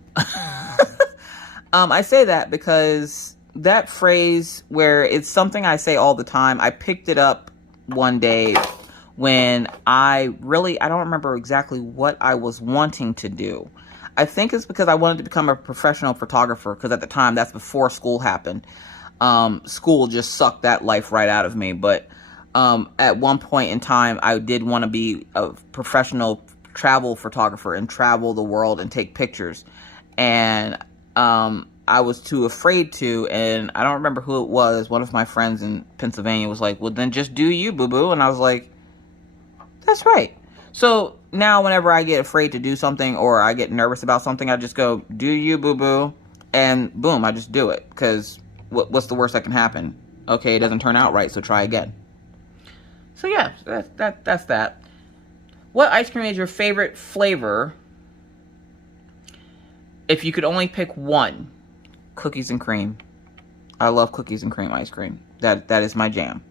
I say that because that phrase, where it's something I say all the time, I picked it up one day when I don't remember exactly what I was wanting to do. I think it's because I wanted to become a professional photographer, because at the time, that's before school happened. School just sucked that life right out of me. But at one point in time, I did want to be a professional travel photographer and travel the world and take pictures. And I was too afraid to, and I don't remember who it was. One of my friends in Pennsylvania was like, well, then just do you, boo-boo. And I was like, that's right. So now whenever I get afraid to do something or I get nervous about something, I just go, do you, boo-boo. And boom, I just do it. Because what's the worst that can happen? Okay, it doesn't turn out right, so try again. So yeah, that's that. What ice cream is your favorite flavor? If you could only pick one, cookies and cream. I love cookies and cream ice cream. That is my jam.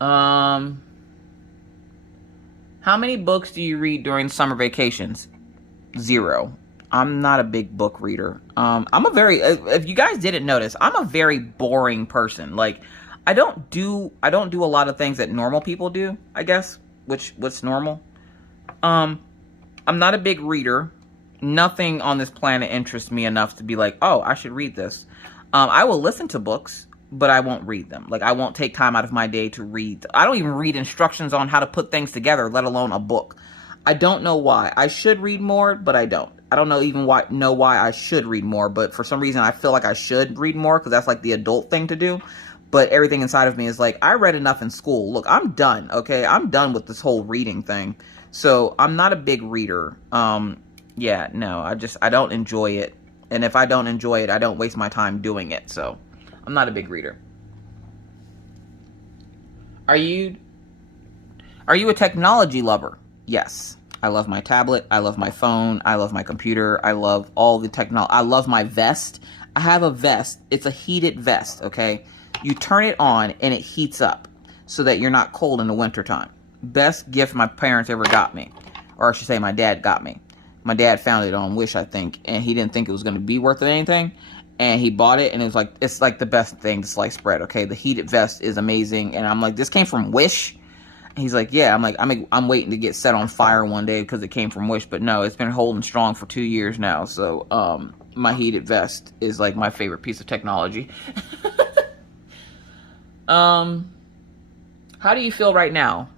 How many books do you read during summer vacations? 0. I'm not a big book reader. If you guys didn't notice, I'm a very boring person. Like, I don't do a lot of things that normal people do, I guess. What's normal? I'm not a big reader. Nothing on this planet interests me enough to be like, oh, I should read this. I will listen to books, but I won't read them. Like, I won't take time out of my day to read. I don't even read instructions on how to put things together, let alone a book. I don't know why. I should read more, but I don't. I don't know why I should read more, but for some reason I feel like I should read more because that's like the adult thing to do. But everything inside of me is like, I read enough in school. Look, I'm done, okay? I'm done with this whole reading thing. So I'm not a big reader. Yeah, no, I don't enjoy it. And if I don't enjoy it, I don't waste my time doing it. So I'm not a big reader. Are you a technology lover? Yes. I love my tablet. I love my phone. I love my computer. I love all the technology. I love my vest. I have a vest. It's a heated vest, okay? You turn it on and it heats up so that you're not cold in the wintertime. Best gift my parents ever got me. Or I should say my dad got me. My dad found it on Wish, I think, and he didn't think it was going to be worth anything. And he bought it, and it's like the best thing to slice bread, okay? The heated vest is amazing. And I'm like, this came from Wish? And he's like, yeah. I'm like, I'm waiting to get set on fire one day because it came from Wish. But no, it's been holding strong for 2 years now. So my heated vest is like my favorite piece of technology. How do you feel right now?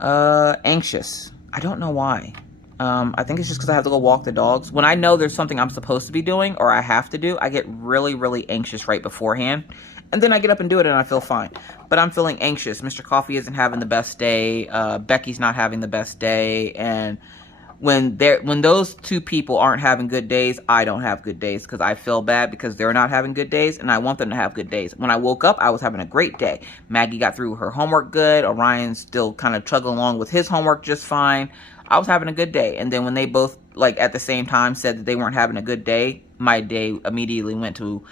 Anxious. I don't know why. I think it's just because I have to go walk the dogs. When I know there's something I'm supposed to be doing or I have to do, I get really, really anxious right beforehand. And then I get up and do it and I feel fine. But I'm feeling anxious. Mr. Coffee isn't having the best day. Becky's not having the best day. And when those two people aren't having good days, I don't have good days because I feel bad because they're not having good days and I want them to have good days. When I woke up, I was having a great day. Maggie got through her homework good. Orion's still kind of chugging along with his homework just fine. I was having a good day. And then when they both, like, at the same time said that they weren't having a good day, my day immediately went to,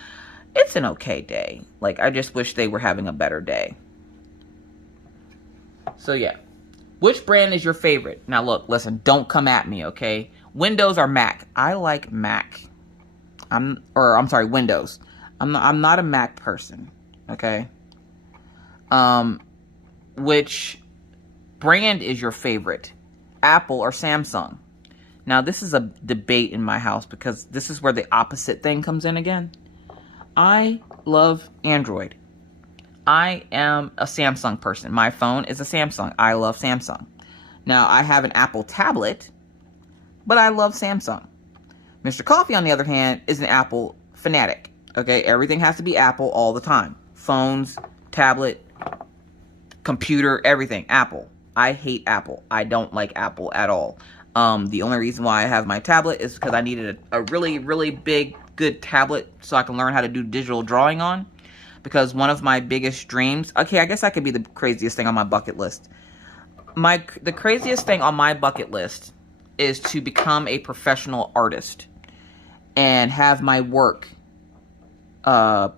it's an okay day. Like, I just wish they were having a better day. So, yeah. Which brand is your favorite? Now, look, listen, don't come at me, okay? Windows or Mac? I like Mac. I'm sorry, Windows. I'm not a Mac person, okay? Which brand is your favorite? Apple or Samsung? Now, this is a debate in my house because this is where the opposite thing comes in again. I love Android. I am a Samsung person. My phone is a Samsung. I love Samsung. Now, I have an Apple tablet, but I love Samsung. Mr. Coffee, on the other hand, is an Apple fanatic. Okay, everything has to be Apple all the time. Phones, tablet, computer, everything. Apple. I hate Apple. I don't like Apple at all. The only reason why I have my tablet is because I needed a really, really big, good tablet so I can learn how to do digital drawing on. Because one of my biggest dreams... Okay, I guess that could be the craziest thing on my bucket list. The craziest thing on my bucket list is to become a professional artist. And have my work... turned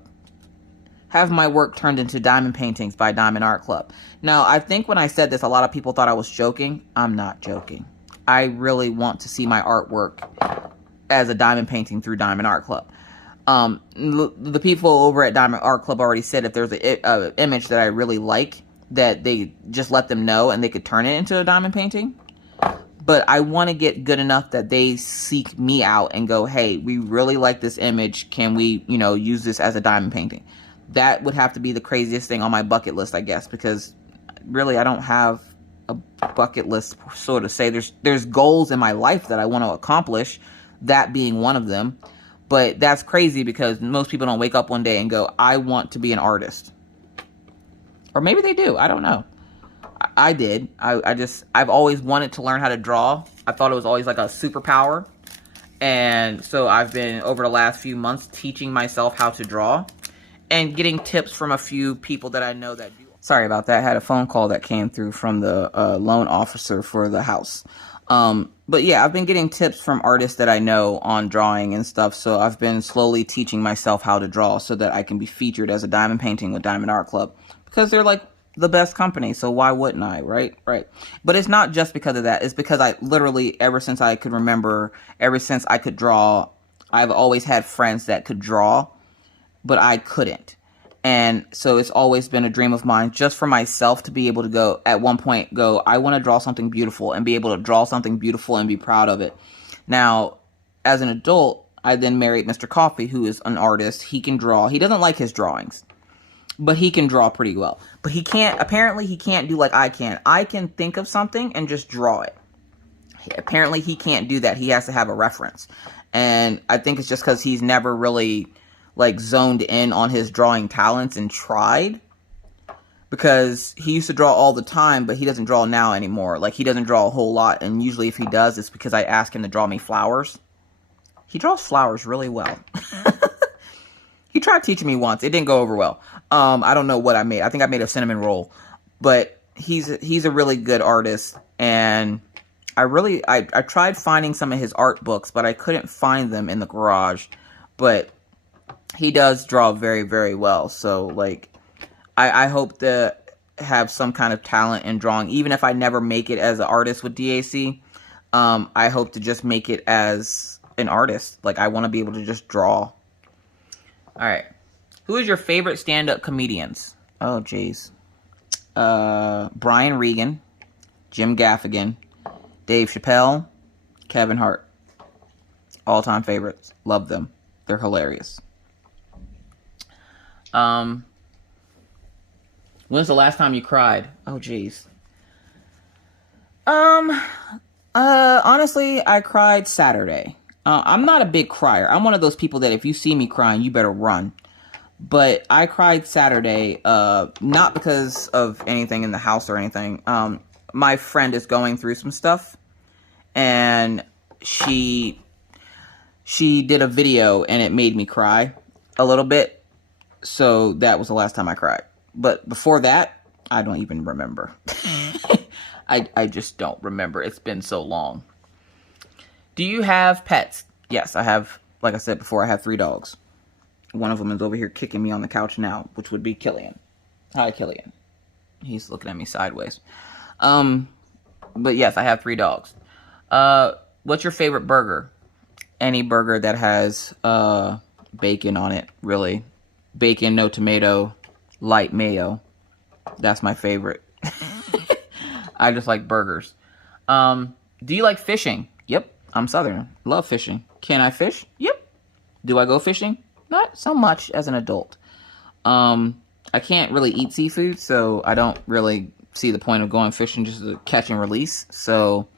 into diamond paintings by Diamond Art Club. Now, I think when I said this, a lot of people thought I was joking. I'm not joking. I really want to see my artwork as a diamond painting through Diamond Art Club. The people over at Diamond Art Club already said if there's an image that I really like, that they just let them know and they could turn it into a diamond painting. but I want to get good enough that they seek me out and go, hey, we really like this image. Can we, you know, use this as a diamond painting? That would have to be the craziest thing on my bucket list, I guess, because really I don't have a bucket list, so to say. There's goals in my life that I want to accomplish, that being one of them. But that's crazy because most people don't wake up one day and go, I want to be an artist. Or maybe they do. I don't know. I did. I've always wanted to learn how to draw. I thought it was always like a superpower. And so I've been, over the last few months, teaching myself how to draw and getting tips from a few people that I know that do. Sorry about that. I had a phone call that came through from the loan officer for the house. But yeah, I've been getting tips from artists that I know on drawing and stuff. So I've been slowly teaching myself how to draw so that I can be featured as a diamond painting with Diamond Art Club. Because they're like the best company, so why wouldn't I, right? But it's not just because of that. It's because I literally, ever since I could remember, ever since I could draw, I've always had friends that could draw, but I couldn't. And so it's always been a dream of mine, just for myself, to be able to go, at one point, go, I want to draw something beautiful, and be able to draw something beautiful and be proud of it. Now, as an adult, I then married Mr. Coffee, who is an artist. He can draw. He doesn't like his drawings, but he can draw pretty well. But he can't, apparently he can't do like I can. I can think of something and just draw it. Apparently he can't do that. He has to have a reference. And I think it's just because he's never really like zoned in on his drawing talents and tried. Because he used to draw all the time, but he doesn't draw now anymore. Like, he doesn't draw a whole lot. And usually if he does, it's because I ask him to draw me flowers. He draws flowers really well. He tried teaching me once. It didn't go over well. I don't know what I made. I think I made a cinnamon roll. But he's a really good artist. And I tried finding some of his art books, but I couldn't find them in the garage. But he does draw very, very well. So, like, I hope to have some kind of talent in drawing. Even if I never make it as an artist with DAC, I hope to just make it as an artist. Like, I want to be able to just draw. All right. Who is your favorite stand-up comedians? Oh, jeez. Brian Regan, Jim Gaffigan, Dave Chappelle, Kevin Hart. All-time favorites. Love them. They're hilarious. When's the last time you cried? Oh, jeez. Honestly, I cried Saturday. I'm not a big crier. I'm one of those people that if you see me crying, you better run. But I cried Saturday, not because of anything in the house or anything. My friend is going through some stuff, and she did a video, and it made me cry a little bit. So that was the last time I cried. But before that, I don't even remember. I just don't remember. It's been so long. Do you have pets? Yes, I have. Like I said before, I have 3 dogs. One of them is over here kicking me on the couch now, which would be Killian. Hi, Killian. He's looking at me sideways. But yes, I have 3 dogs. What's your favorite burger? Any burger that has bacon on it, really. Bacon, no tomato, light mayo. That's my favorite. I just like burgers. Do you like fishing? Yep, I'm Southern. Love fishing. Can I fish? Yep. Do I go fishing? Not so much as an adult. I can't really eat seafood, so I don't really see the point of going fishing just to catch and release. So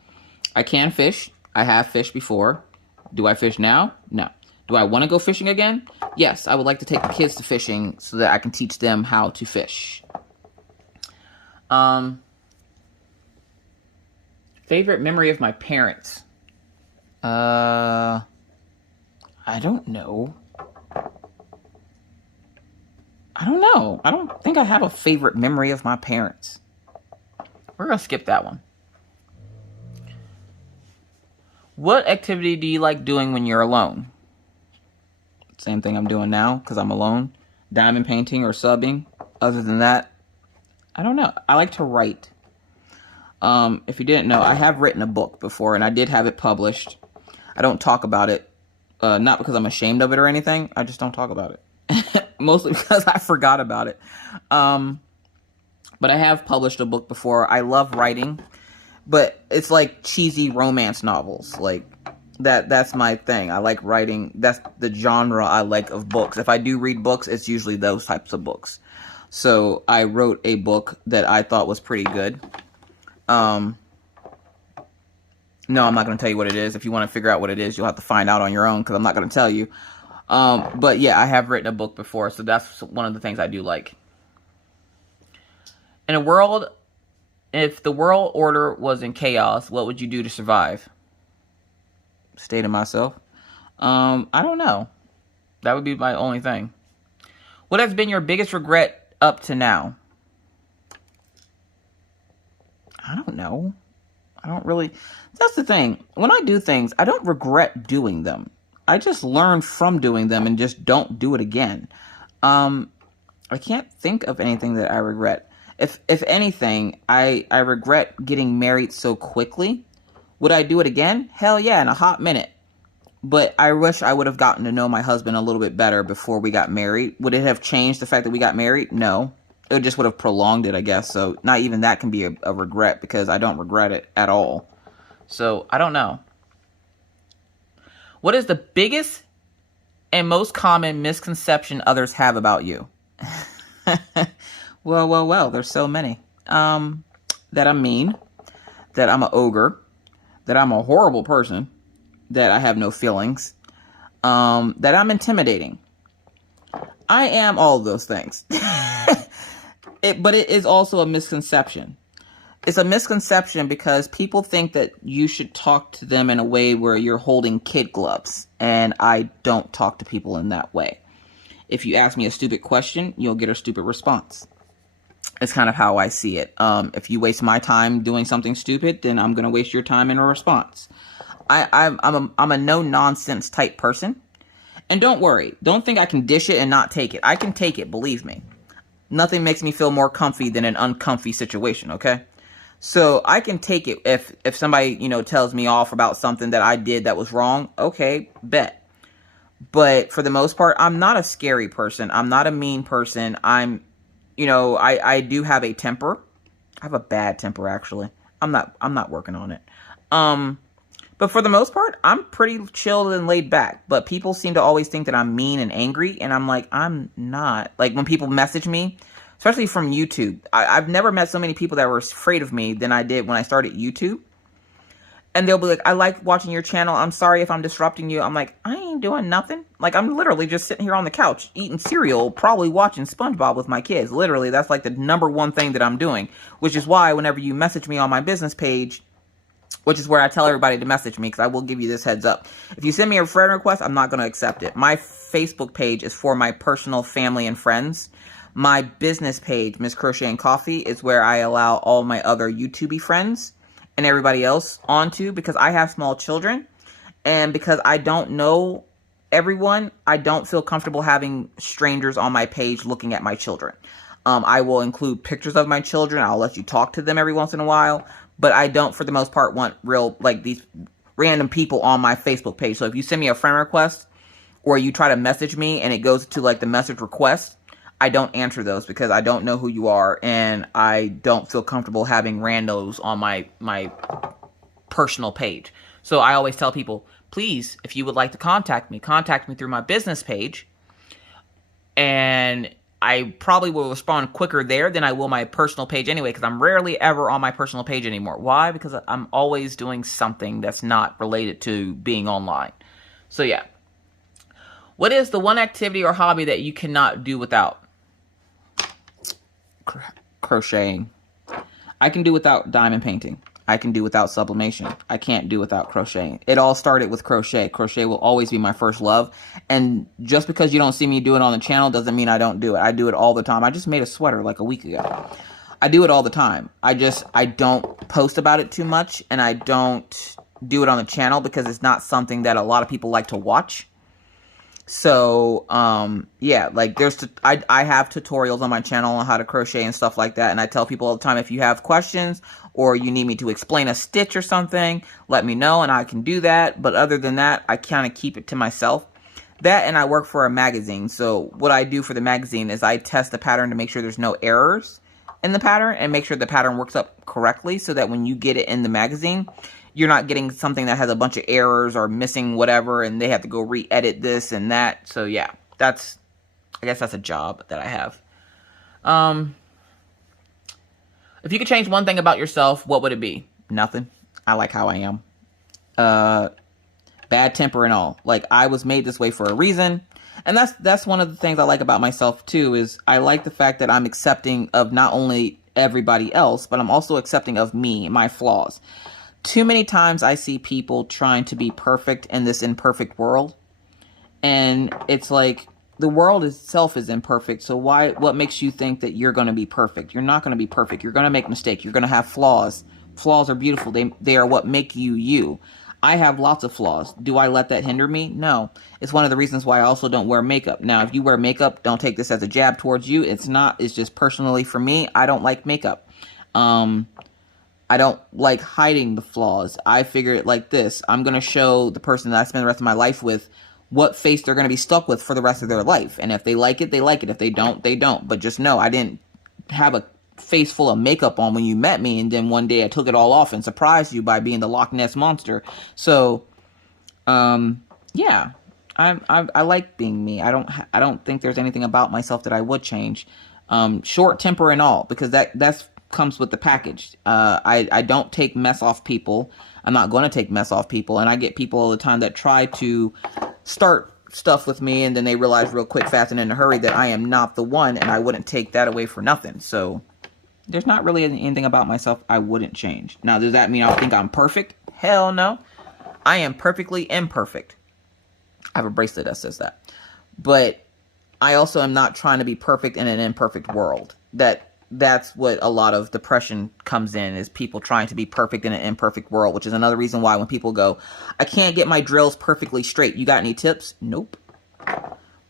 I can fish. I have fished before. Do I fish now? No. Do I want to go fishing again? Yes, I would like to take the kids to fishing so that I can teach them how to fish. Favorite memory of my parents? I don't know. I don't think I have a favorite memory of my parents. We're going to skip that one. What activity do you like doing when you're alone? Same thing I'm doing now because I'm alone. Diamond painting or subbing. Other than that, I don't know. I like to write. If you didn't know, I have written a book before and I did have it published. I don't talk about it. Not because I'm ashamed of it or anything. I just don't talk about it. Mostly because I forgot about it. But I have published a book before. I love writing. But it's like cheesy romance novels. Like that's my thing. I like writing. That's the genre I like of books. If I do read books, it's usually those types of books. So I wrote a book that I thought was pretty good. No, I'm not going to tell you what it is. If you want to figure out what it is, you'll have to find out on your own, because I'm not going to tell you. But yeah, I have written a book before, so that's one of the things I do like. In a world, if the world order was in chaos, what would you do to survive? Stay to myself. I don't know. That would be my only thing. What has been your biggest regret up to now? I don't know. I don't really... That's the thing. When I do things, I don't regret doing them. I just learn from doing them and just don't do it again. I can't think of anything that I regret. If anything, I regret getting married so quickly. Would I do it again? Hell yeah, in a hot minute. But I wish I would have gotten to know my husband a little bit better before we got married. Would it have changed the fact that we got married? No. It just would have prolonged it, I guess. So not even that can be a regret, because I don't regret it at all. So I don't know. What is the biggest and most common misconception others have about you? Well, there's so many. That I'm mean, that I'm an ogre, that I'm a horrible person, that I have no feelings, that I'm intimidating. I am all of those things. But it is also a misconception. It's a misconception because people think that you should talk to them in a way where you're holding kid gloves. And I don't talk to people in that way. If you ask me a stupid question, you'll get a stupid response. It's kind of how I see it. If you waste my time doing something stupid, then I'm going to waste your time in a response. I'm a no-nonsense type person. And don't worry. Don't think I can dish it and not take it. I can take it, believe me. Nothing makes me feel more comfy than an uncomfy situation, okay? So I can take it if somebody, tells me off about something that I did that was wrong. Okay, bet. But for the most part, I'm not a scary person. I'm not a mean person. I do have a temper. I have a bad temper, actually. I'm not working on it. But for the most part, I'm pretty chilled and laid back. But people seem to always think that I'm mean and angry. And I'm like, I'm not. Like, when people message me, especially from YouTube, I've never met so many people that were afraid of me than I did when I started YouTube. And they'll be like, I like watching your channel. I'm sorry if I'm disrupting you. I'm like, I ain't doing nothing. Like, I'm literally just sitting here on the couch eating cereal, probably watching SpongeBob with my kids. Literally, that's like the #1 thing that I'm doing. Which is why whenever you message me on my business page, which is where I tell everybody to message me, because I will give you this heads up. If you send me a friend request, I'm not going to accept it. My Facebook page is for my personal family and friends. My business page, Miss Crocheting Coffee, is where I allow all my other YouTube friends and everybody else onto, because I have small children. And because I don't know everyone, I don't feel comfortable having strangers on my page looking at my children. I will include pictures of my children. I'll let you talk to them every once in a while. But I don't, for the most part, want these random people on my Facebook page. So if you send me a friend request or you try to message me and it goes to the message request, I don't answer those because I don't know who you are and I don't feel comfortable having randos on my personal page. So I always tell people, please, if you would like to contact me through my business page. And I probably will respond quicker there than I will my personal page anyway, because I'm rarely ever on my personal page anymore. Why? Because I'm always doing something that's not related to being online. So yeah. What is the one activity or hobby that you cannot do without? Crocheting. I can do without diamond painting. I can do without sublimation. I can't do without crocheting. It all started with crochet. Crochet will always be my first love. And just because you don't see me do it on the channel doesn't mean I don't do it. I do it all the time. I just made a sweater like a week ago. I do it all the time. I don't post about it too much. And I don't do it on the channel because it's not something that a lot of people like to watch. So, yeah, I have tutorials on my channel on how to crochet and stuff like that. And I tell people all the time, if you have questions or you need me to explain a stitch or something, let me know and I can do that. But other than that, I kind of keep it to myself. That, and I work for a magazine. So what I do for the magazine is I test the pattern to make sure there's no errors. in the pattern and make sure the pattern works up correctly so that when you get it in the magazine, you're not getting something that has a bunch of errors or missing whatever and they have to go re-edit this and that. So yeah, I guess that's a job that I have. If you could change one thing about yourself, what would it be? Nothing. I like how I am. Bad temper and all. Like, I was made this way for a reason. And that's one of the things I like about myself too, is I like the fact that I'm accepting of not only everybody else, but I'm also accepting of me, my flaws. Too many times I see people trying to be perfect in this imperfect world. And it's like, the world itself is imperfect. So what makes you think that you're going to be perfect? You're not going to be perfect. You're going to make mistakes. You're going to have flaws. Flaws are beautiful. They are what make you you. I have lots of flaws. Do I let that hinder me? No. It's one of the reasons why I also don't wear makeup. Now, if you wear makeup, don't take this as a jab towards you. It's not. It's just personally for me, I don't like makeup. I don't like hiding the flaws. I figure it like this. I'm going to show the person that I spend the rest of my life with what face they're going to be stuck with for the rest of their life. And if they like it, they like it. If they don't, they don't. But just know, I didn't have a face full of makeup on when you met me, and then one day I took it all off and surprised you by being the Loch Ness monster. So yeah, I like being me. I don't think there's anything about myself that I would change. Short temper and all, because that's comes with the package. I don't take mess off people. I'm not going to take mess off people. And I get people all the time that try to start stuff with me, and then they realize real quick, fast, and in a hurry that I am not the one, and I wouldn't take that away for nothing. So there's not really anything about myself I wouldn't change. Now, does that mean I think I'm perfect? Hell no. I am perfectly imperfect. I have a bracelet that says that. But I also am not trying to be perfect in an imperfect world. That's what a lot of depression comes in, is people trying to be perfect in an imperfect world, which is another reason why when people go, I can't get my drills perfectly straight. You got any tips? Nope.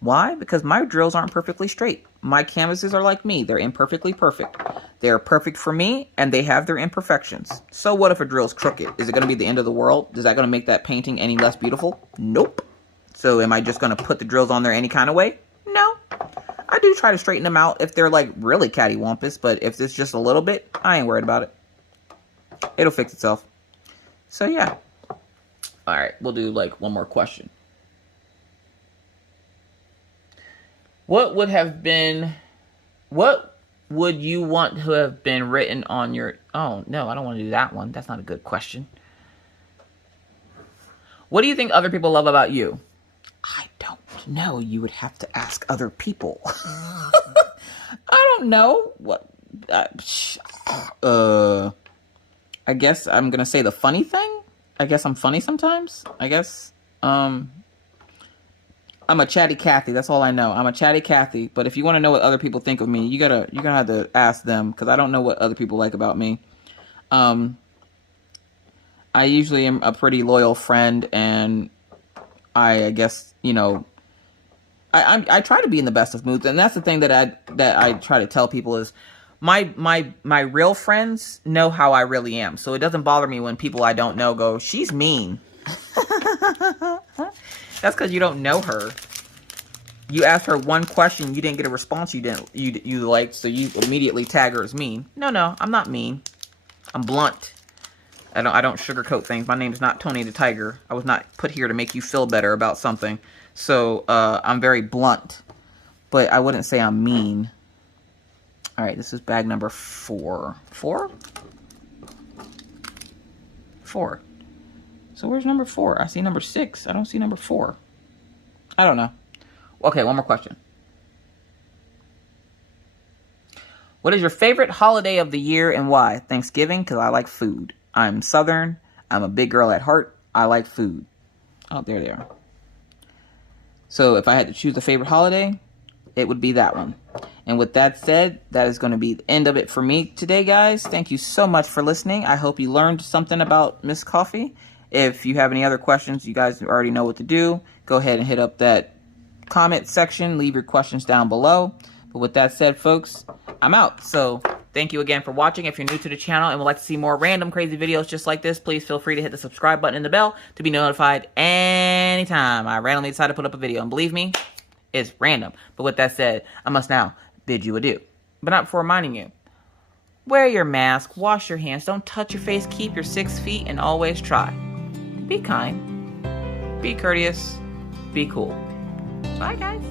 Why? Because my drills aren't perfectly straight. My canvases are like me. They're imperfectly perfect. They're perfect for me, and they have their imperfections. So what if a drill's crooked? Is it going to be the end of the world? Is that going to make that painting any less beautiful? Nope. So am I just going to put the drills on there any kind of way? No. I do try to straighten them out if they're like really cattywampus, but if it's just a little bit, I ain't worried about it. It'll fix itself. So yeah. All right, we'll do like one more question. What would you want to have been written on your... Oh, no, I don't want to do that one. That's not a good question. What do you think other people love about you? I don't know. You would have to ask other people. I don't know. What? I guess I'm going to say the funny thing. I guess I'm funny sometimes. I guess... I'm a chatty Cathy. That's all I know. I'm a chatty Cathy. But if you want to know what other people think of me, you're gonna have to ask them, because I don't know what other people like about me. I usually am a pretty loyal friend, and I guess, you know, I try to be in the best of moods, and that's the thing that I try to tell people is my real friends know how I really am. So it doesn't bother me when people I don't know go, she's mean. That's because you don't know her. You asked her one question, you didn't get a response you liked, so you immediately tag her as mean. No, I'm not mean. I'm blunt. I don't sugarcoat things. My name is not Tony the Tiger. I was not put here to make you feel better about something. So I'm very blunt, but I wouldn't say I'm mean. All right, this is bag number 4. 4? 4. So where's number 4? I see number 6. I don't see number 4. I don't know. Okay, one more question. What is your favorite holiday of the year and why? Thanksgiving, because I like food. I'm Southern. I'm a big girl at heart. I like food. Oh, there they are. So if I had to choose a favorite holiday, it would be that one. And with that said, that is going to be the end of it for me today, guys. Thank you so much for listening. I hope you learned something about Miss Coffee. If you have any other questions, you guys already know what to do. Go ahead and hit up that comment section. Leave your questions down below. But with that said, folks, I'm out. So thank you again for watching. If you're new to the channel and would like to see more random crazy videos just like this, please feel free to hit the subscribe button and the bell to be notified anytime I randomly decide to put up a video. And believe me, it's random. But with that said, I must now bid you adieu. But not before reminding you, Wear your mask, wash your hands, don't touch your face, keep your 6 feet, and always try to be kind, be courteous, be cool. Bye, guys.